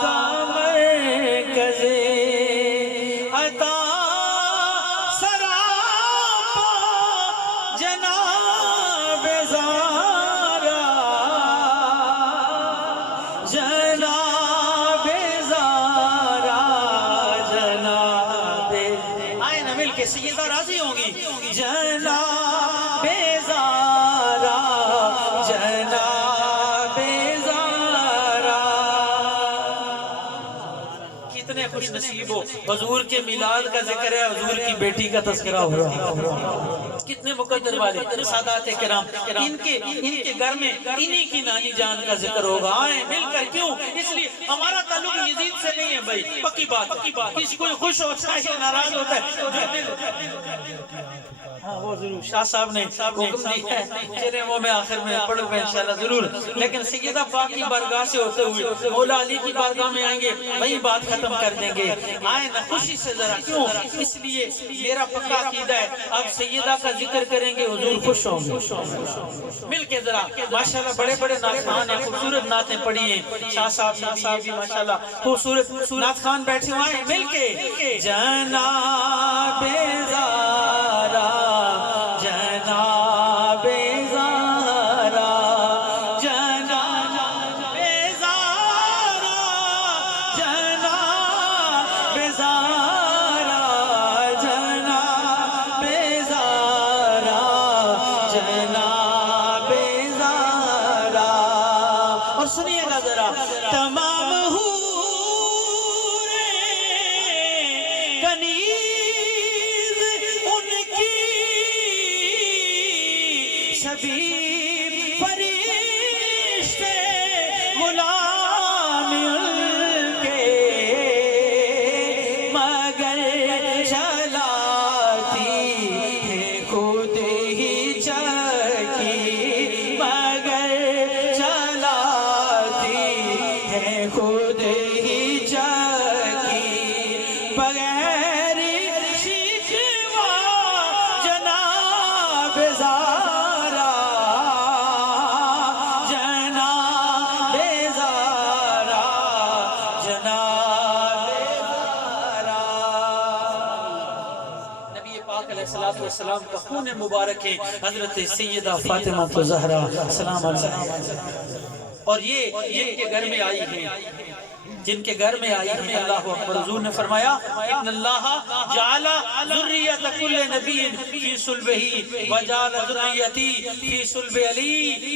کا مرکز عطا سراپا جناب زارا، جناب زارا، جناب آئے نا مل کے سیدہ راضی ہوں گی، جناب زارا، جناب زارا۔ کتنے خوش نصیب ہو، حضور کے میلاد کا ذکر ہے، حضور کی بیٹی کا تذکرہ ہو رہا ہے۔ کتنے مقدر والے سادات کرام، ان کے گھر میں انہی کی نانی جان کا ذکر ہوگا۔ آئیں مل کر، کیوں؟ اس لیے ہمارا تعلق یزید سے نہیں ہے بھائی، پکی بات۔ کسی کوئی خوش ہوتا ہے ناراض ہوتا ہے، ہاں وہ ضرور شاہ صاحب نے حکم دیا ہے، چلیں وہ میں آخر میں پڑھوں گا انشاءاللہ ضرور، لیکن سیدہ پاک کی بارگاہ سے ہوتے ہوئے مولا علی کی بارگاہ میں آئیں گے، وہی بات ختم کر دیں گے۔ آئیں نا خوشی سے ذرا، کیوں؟ اس لیے میرا پکا عقیدہ ہے اب سیدہ کا ذکر کریں گے حضور خوش ہوں گے۔ مل کے ذرا ماشاءاللہ بڑے بڑے نعت خوان ہیں، خوبصورت نعتیں پڑھی ہیں، شاہ صاحب بھی ماشاءاللہ خوبصورت نعت خوان بیٹھے ہوئے ہیں، مل کے جناب زارا جناب زارا جناب زارا جناب زارا جناب زارا جناب زارا۔ اور سنیے گا ذرا، تمام سبھی فرشتے غلام ان کے، مگر چلاتی ہے خود ہی چکی، مگر چلاتی ہے خود ہی چکی، بغیر شکوہ جناب زارا السلام کا خون مبارک ہے حضرت سیدہ فاطمہ زہرا سلام علیہ۔ اور یہ جن کے گھر میں آئی ہے، جن کے گھر میں آئی ہے، اللہ اکبر، حضور نے فرمایا ان اللہ جعل ذریۃ کل نبی فی صلبہ وجعل ذریتی فی صلب علی،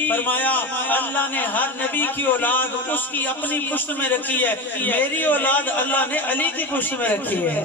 فرمایا اللہ نے ہر نبی کی اولاد اس کی اپنی پشت میں رکھی ہے، میری اولاد اللہ نے علی کی پشت میں رکھی ہے۔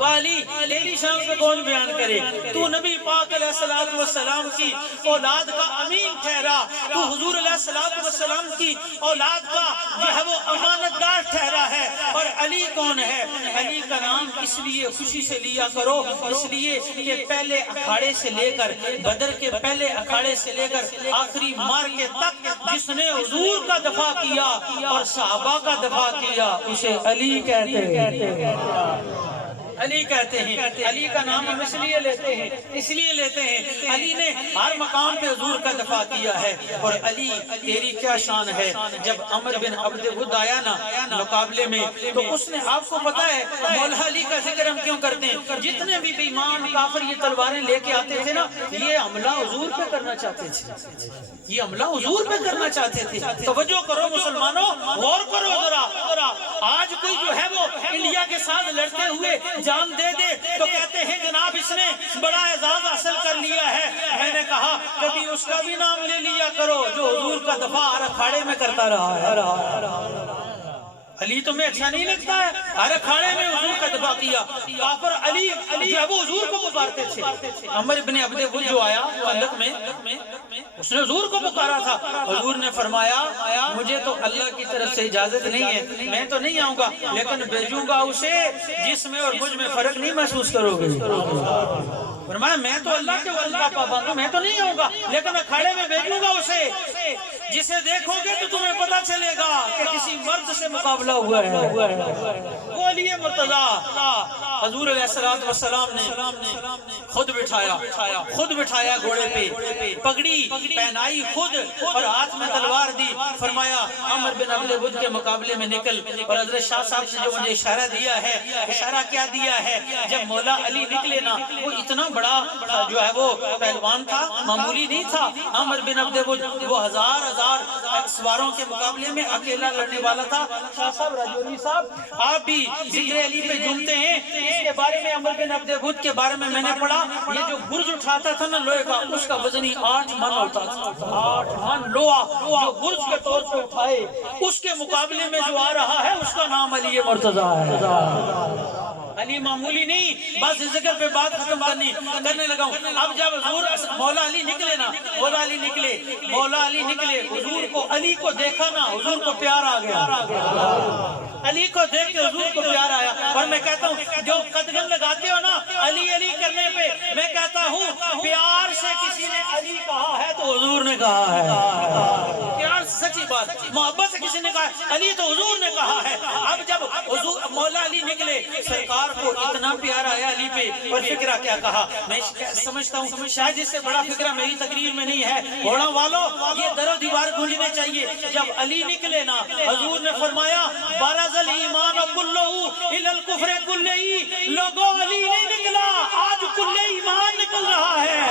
والی تیری شان پہ کون بیان کرے؟ تو نبی پاک علیہ السلام کی اولاد کا امین ٹھہرا، تو حضور علیہ السلام کی اولاد کا جو ہے وہ امانتدار ٹھہرا ہے۔ اور علی کون ہے؟ علی کا نام اس لیے خوشی سے لیا کرو، اس لیے کہ پہلے اکھاڑے سے لے کر بدر کے پہلے اکھاڑے سے لے کر آخری مارکے تک جس نے حضور کا دفاع کیا اور صحابہ کا دفاع کیا اسے علی کہتے ہیں، علی کہتے ہیں۔ علی کا نام ہم اس لیے لیتے ہیں علی نے ہر مقام پہ حضور کا دفاع کیا ہے۔ اور علی تیری کیا شان ہے، جب عمر بن عبد ود آیا نا مقابلے میں تو اس نے، آپ کو پتا ہے مولا علی کا ذکر ہم کیوں کرتے ہیں، جتنے بھی بیمان کافر یہ تلواریں لے کے آتے تھے نا، یہ حملہ حضور پہ کرنا چاہتے تھے، یہ حملہ حضور پہ کرنا چاہتے تھے۔ توجہ کرو مسلمانوں، غور کرو ذرا، آج کوئی جو ہے وہ انڈیا کے ساتھ لڑتے ہوئے جان دے دے تو کہتے ہیں جناب اس نے بڑا اعزاز حاصل کر لیا ہے۔ میں نے کہا کبھی اس کا بھی نام لے لیا کرو جو حضور کا دفاع ہر اکھاڑے میں کرتا رہا ہے۔ علی تمہیں اچھا نہیں لگتا ہے؟ ہر اکھاڑے میں حضور کا دفاع کیا، کافر علی جو ہے وہ حضور کو پکارتے تھے۔ عمر بن عبد ود جو آیا خندق میں، اس نے حضور کو پکارا تھا، حضور نے فرمایا مجھے تو اللہ کی طرف سے اجازت نہیں ہے، میں تو نہیں آؤں گا، لیکن بھیجوں گا اسے جس میں اور مجھ میں فرق نہیں محسوس کرو گے۔ فرمایا میں تو اللہ کے وعدے کا پابند ہوں، میں تو نہیں آؤں گا، لیکن اکھاڑے میں بھیجوں گا اسے جسے دیکھو گے تو تمہیں پتہ چلے گا کہ کسی مرد سے مقابلہ ہوا ہے، وہ علی مرتضیٰ۔ حضور علیہ السلام نے خود بٹھایا گھوڑے پہ، پگڑی پہنائی خود اور ہاتھ میں تلوار دی، فرمایا عمر بن عبد ود کے مقابلے میں نکل۔ اور حضرت شاہ صاحب نے جو مجھے اشارہ دیا ہے، اشارہ کیا دیا ہے، جب مولا علی نکلے نا، وہ اتنا بڑا جو ہے وہ پہلوان تھا، معمولی نہیں تھا۔ عمر بن عبد ود وہ ہزار سواروں کے مقابلے میں اکیلا لڑنے والا تھا۔ شاہ صاحب راجوری صاحب آپ بھی ذکر علی پہ جھومتے ہیں، اس کے بارے میں عمر بن عبد ود کے بارے میں میں نے پڑھا، یہ جو برج اٹھاتا تھا نا لوہے کا، اس کا وزن ہی 8 من ہوتا تھا، 8 من لوہا جو برج کے طور پہ اٹھائے، اس کے مقابلے میں جو آ رہا ہے اس کا نام علی مرتضیٰ ہے۔ علی معمولی نہیں، بس اس ذکر پہ بات ختم کرنے لگا ہوں۔ اب جب حضور مولا علی نکلے نا، مولا علی نکلے، حضور کو علی کو دیکھا نا، حضور کو پیار آ گیا، علی کو دیکھ کے حضور کو پیار آیا۔ اور میں کہتا ہوں جو قدغن لگاتے ہو نا علی علی کرنے پہ، میں کہتا ہوں پیار سے کسی نے علی کہا ہے تو حضور نے کہا ہے، پیار سچی بات، محبت سے کسی نے کہا ہے علی تو حضور نے کہا ہے۔ اب جب حضور مولا علی نکلے، سرکار کو اتنا پیار آیا علی پہ، اور فکرہ کیا کہا میں سمجھتا ہوں شاید اس سے بڑا فکرہ میری تقریر میں نہیں ہے۔ گھوڑا والوں یہ در و دیوار گونجنے چاہیے۔ جب علی نکلے نا حضور نے فرمایا بارز الایمان کلہ الی الکفر کلہ، لوگوں علی نہیں نکلا، آج کل ایمان نکل رہا ہے۔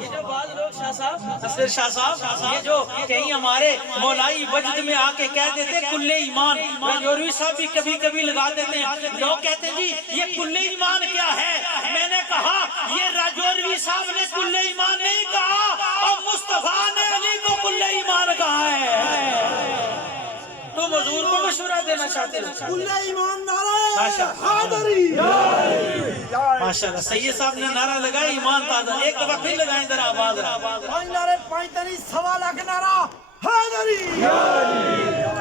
یہ جو بعض لوگ شاہ صاحب، اصغر شاہ صاحب، یہ جو کہیں ہمارے مولائی وجد میں آ کے کہہ دیتے کل ایمان، راجوروی صاحب بھی کبھی کبھی لگا دیتے ہیں، لوگ کہتے ہیں جی یہ کل ایمان کیا ہے؟ میں نے کہا یہ راجوروی صاحب نے کل ایمان نہیں کہا، اور مصطفیٰ نے علی کو کل ایمان کہا ہے۔ تم حضور کو مشورہ دینا چاہتے ہو؟ کل ایمان نعرہ حیدری، ماشاءاللہ سید صاحب نے نعرہ لگایا ایمان تازہ، ایک دفعہ پھر لگائیں ذرا آواز۔ پانچ نعرے، 45 لاکھ نعرہ حیدری۔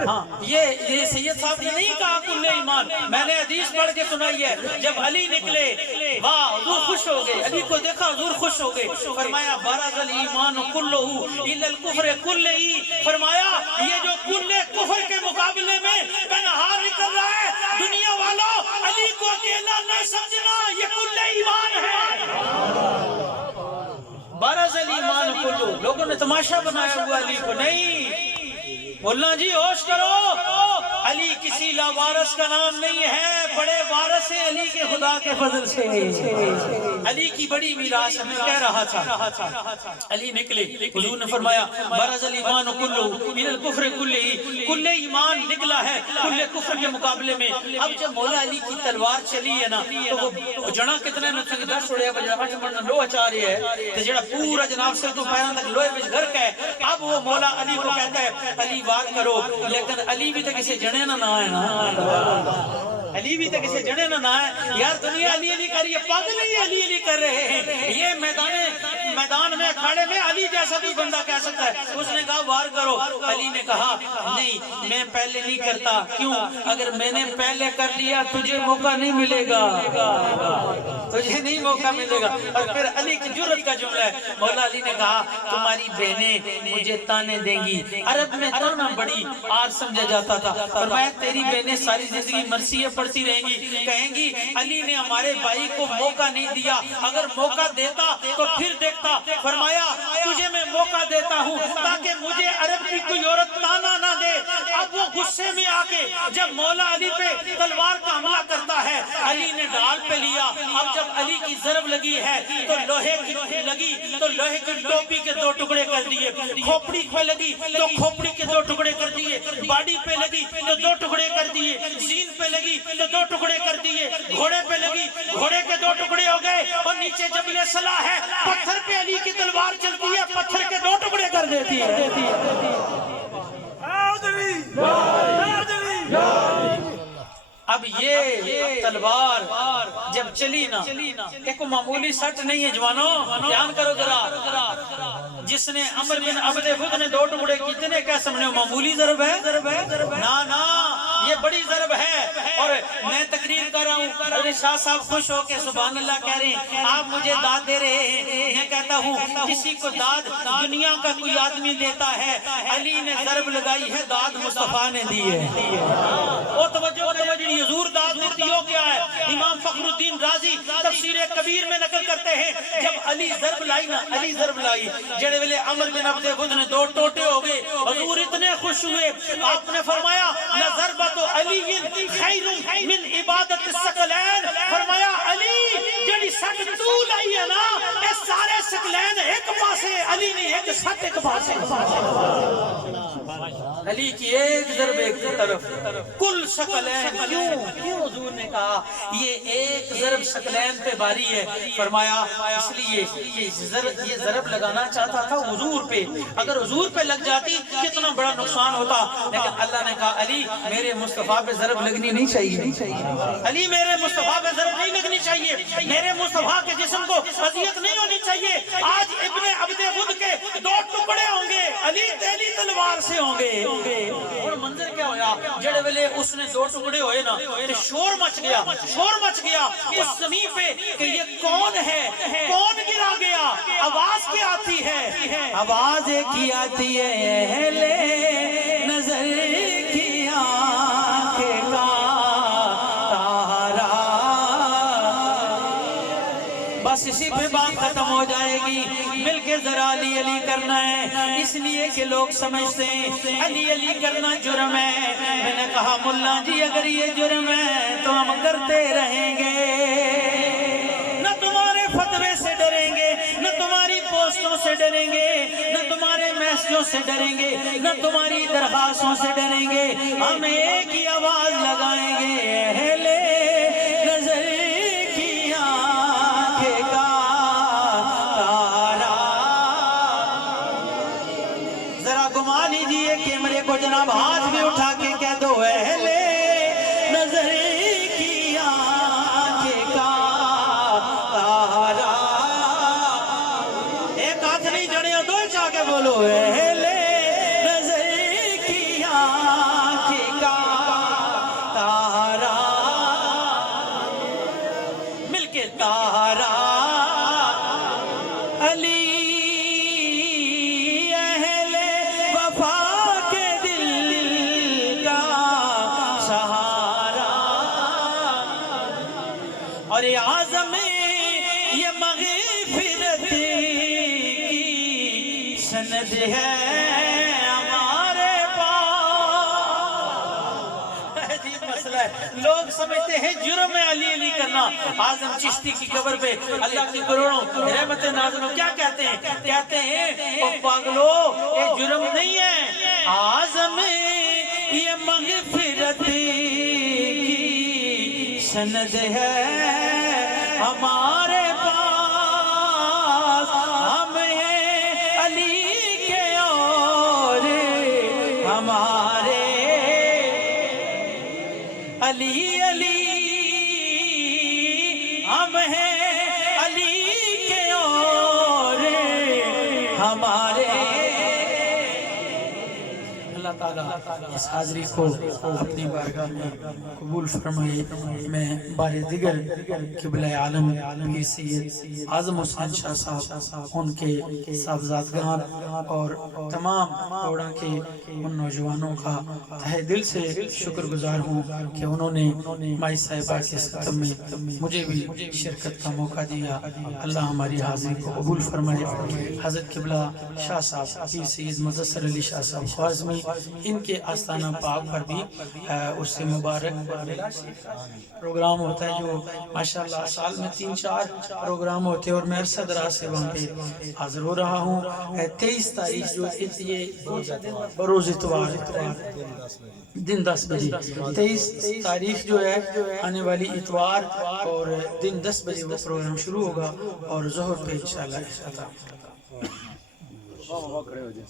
ہاں یہ سید صاحب نے نہیں کہا کل ایمان، میں نے حدیث پڑھ کے سنائی ہے۔ جب علی نکلے واہ حضور خوش ہو گئے، علی کو دیکھا حضور خوش ہو گئے، فرمایا بارز الایمان کلہ الی الکفر کلہ، فرمایا یہ جو کل کفر کے مقابلے میں تنہا نکل رہا ہے، دنیا والوں علی کو اکیلا نہ سمجھنا، یہ کل ایمان ہے۔ بارز الایمان کلہ، لوگوں نے تماشا بنایا ہوا علی کو، نہیں مولانا جی ہوش کرو، علی کسی لاوارث کا نام نہیں ہے، بڑے وارث ہیں علی کے خدا کے فضل سے، علی کی بڑی میراث ہے۔ میں کہہ رہا تھا علی نکلے، حضور نے فرمایا بارز الایمان کلہ الی الکفر کلہ، کل ایمان نکلا ہے کل کفر کے مقابلے میں۔ اب جب مولا علی کی تلوار چلی ہے نا تو وہ جڑا کتنے میں تک 10 چھوڑیا بجا 8 منٹ لوہ چاہ رہی ہے تو جڑا پورا جناب سے تو پیروں تک لوہے وچ گھر کا ہے۔ اب وہ مولا علی کو کہتا ہے علی وار کرو، لیکن علی بھی تو کسی جنے نہ ہے نا، علی بھی تو کسی جنے نہ ہے یار، دنیا علی علی کر رہی ہے، پاگل ہی علی علی کر رہے ہیں، یہ میدان میں کھڑے میں علی جیسا بھی بندہ کہہ سکتا ہے۔ اس نے کہا وار کرو، علی نے کہا نہیں میں پہلے نہیں کرتا، کیوں؟ اگر میں نے پہلے کر لیا تجھے موقع نہیں ملے گا، تجھے نہیں موقع ملے گا۔ اور پھر علی کی جرت کا جملہ ہے، مولا علی نے کہا تمہاری بہنیں مجھے تانے دیں گی، عرب میں تانا بڑی آر سمجھا جاتا تھا، فرمایا تیری بہنیں ساری زندگی مرثیے پڑھتی رہیں گی، کہیں گی علی نے ہمارے بھائی کو موقع نہیں دیا، اگر موقع دیتا تو پھر دیکھتا۔ فرمایا تجھے میں موقع دیتا ہوں تاکہ مجھے عرب کی کوئی عورت تانا نہ دے۔ اب وہ غصے میں آ کے جب مولا علی پہ تلوار کا حملہ کرتا ہے، علی نے ڈال پہ لیا۔ اب جب علی کی ضرب لگی ہے تو لوہے کی لگی تو لوہے کی ٹوپی کے 2 ٹکڑے کر دیے، کھوپڑی پہ لگی تو کھوپڑی کے 2 ٹکڑے کر دیے، باڈی پہ لگی تو 2 ٹکڑے کر دیے، سین پہ لگی تو 2 ٹکڑے کر دیے، گھوڑے پہ لگی گھوڑے کے 2 ٹکڑے ہو گئے، اور نیچے جبل صلاح ہے، پتھر پہ علی کی تلوار چلتی ہے، پتھر کے 2 ٹکڑے کر دیتی ہے۔ اب یہ تلوار جب چلی نا، ایک معمولی سٹ نہیں ہے جوانوں، دھیان کرو ذرا، جس نے عمر بن عبد ود نے 2 ٹکڑے کتنے کیا سمجھے معمولی ضرب ہے؟ نا یہ بڑی ضرب ہے۔ اور میں تقریر کر رہا ہوں، اور شاہ صاحب خوش ہو کے سبحان اللہ کہہ رہے ہیں، آپ مجھے داد دے رہے ہیں۔ میں کہتا ہوں کسی کو داد دنیا کا کوئی آدمی دیتا ہے، علی نے ضرب لگائی ہے، داد مصطفیٰ نے دی ہے۔ وہ توجہ حضور داد دیتی ہو کیا ہے؟ امام فخر الدین رازی تفسیر کبیر میں نقل کرتے ہیں جب علی ضرب لائی نا، علی ضرب لائی جڑے ویلے عمر بن عبد ود نے 2 ٹوٹے ہو گئے، حضور اتنے خوش ہوئے، آپ نے فرمایا لَضَرْبَةُ عَلِيٍّ خَيْرٌ مِّنْ عِبَادَةِ الثَّقَلَيْنِ، فرمایا علی جڑی سٹ تو لائی ہے نا اے سارے سکلین ایک پاسے علی نے ایک سٹ ایک پاسے علی کی ایک ضرب ایک طرف کل سکلین کیوں حضور نے کہا یہ ایک ضرب سکلین پہ باری ہے فرمایا اس لیے یہ ضرب لگانا چاہتا تھا حضور پہ اگر حضور پہ لگ جاتی کتنا بڑا نقصان ہوتا لیکن اللہ نے کہا علی میرے مصطفیٰ پہ ضرب لگنی نہیں چاہیے علی میرے مصطفیٰ پہ ضرب نہیں لگنی چاہیے میرے مصطفیٰ کے جسم کو اذیت نہیں ہونی چاہیے آج ابن عبد ود کے 2 ٹکڑے ہوں گے علی تیلی تلوار سے ہوں گے اور منظر کیا ہویا جڑے ویلے اس نے 2 ٹکڑے ہوئے نا تے شور مچ گیا اس زمین پہ کہ یہ کون ہے کون گرا گیا آواز کیا آتی ہے آواز کی آتی ہے اہل نظر کی آنکھ کا تارا بس اسی پہ بات ختم ہو جائے گی مل کے ذرا علی علی کرنا ہے اس لیے کہ لوگ سمجھتے ہیں علی علی کرنا جرم ہے میں نے کہا ملا جی اگر یہ جرم ہے تو ہم کرتے رہیں گے نہ تمہارے فتوے سے ڈریں گے نہ تمہاری پوسٹوں سے ڈریں گے نہ تمہارے میسجوں سے ڈریں گے نہ تمہاری درخواستوں سے ڈریں گے ہم ایک ہی آواز لگائیں گے اہل نظر کی آنکھ کا تارا ذرا گما لیجئے کیمرے کو جناب ہاتھ بھی اٹھا کے کہہ دو اہل نظر کی آنکھ کا تارا ایک ہاتھ نہیں جڑے دو چاہ کے بولو اہل نظر کی آنکھ کا تارا مل کے تارا علی اہل وفا کے دل کا سہارا اور یہ عظم یہ مغفرت کی سند ہے ہمارے پاس عجیب مسئلہ ہے لوگ سمجھتے ہیں جرم ہے علی علی کرنا اعظم چشتی کی قبر پہ اللہ کی کروڑوں رحمت نازلوں کیا کہتے ہیں او پاگلو یہ جرم نہیں ہے اعظم یہ مغفرت کی سند ہے ہمارے پاس ہم ہیں علی کے اور ہمارے علی علی ہم ہیں علی کے اور ہمارے اللہ تعالیٰ اس حاضری کو اپنی بارگاہ میں قبول فرمائے میں بار دیگر قبلہ عالم پیر سید اعظم حسین شاہ صاحب ان کے صاحبزادگان اور تمام اوڑا کے ان نوجوانوں کا تہہ دل سے شکر گزار ہوں کہ انہوں نے مائی صاحبہ کے ختم میں مجھے بھی شرکت کا موقع دیا اللہ ہماری حاضری کو قبول فرمائے حضرت قبلہ شاہ صاحب پیر سید مظفر علی شاہ صاحب خوازمی ان کے آستانہ پاک پر بھی اس سے مبارک پروگرام ہوتا ہے جو ماشاءاللہ سال میں 3-4 پروگرام ہوتے ہیں اور میں عرصہ دراز سے وہاں پہ حاضر ہو رہا ہوں 23 تاریخ جو یہ بروز اتوار دن 10 بجے 23 تاریخ جو ہے آنے والی اتوار اور دن 10 بجے وہ پروگرام شروع ہوگا اور ظہر پہ انشاءاللہ کھڑے ہو جائیں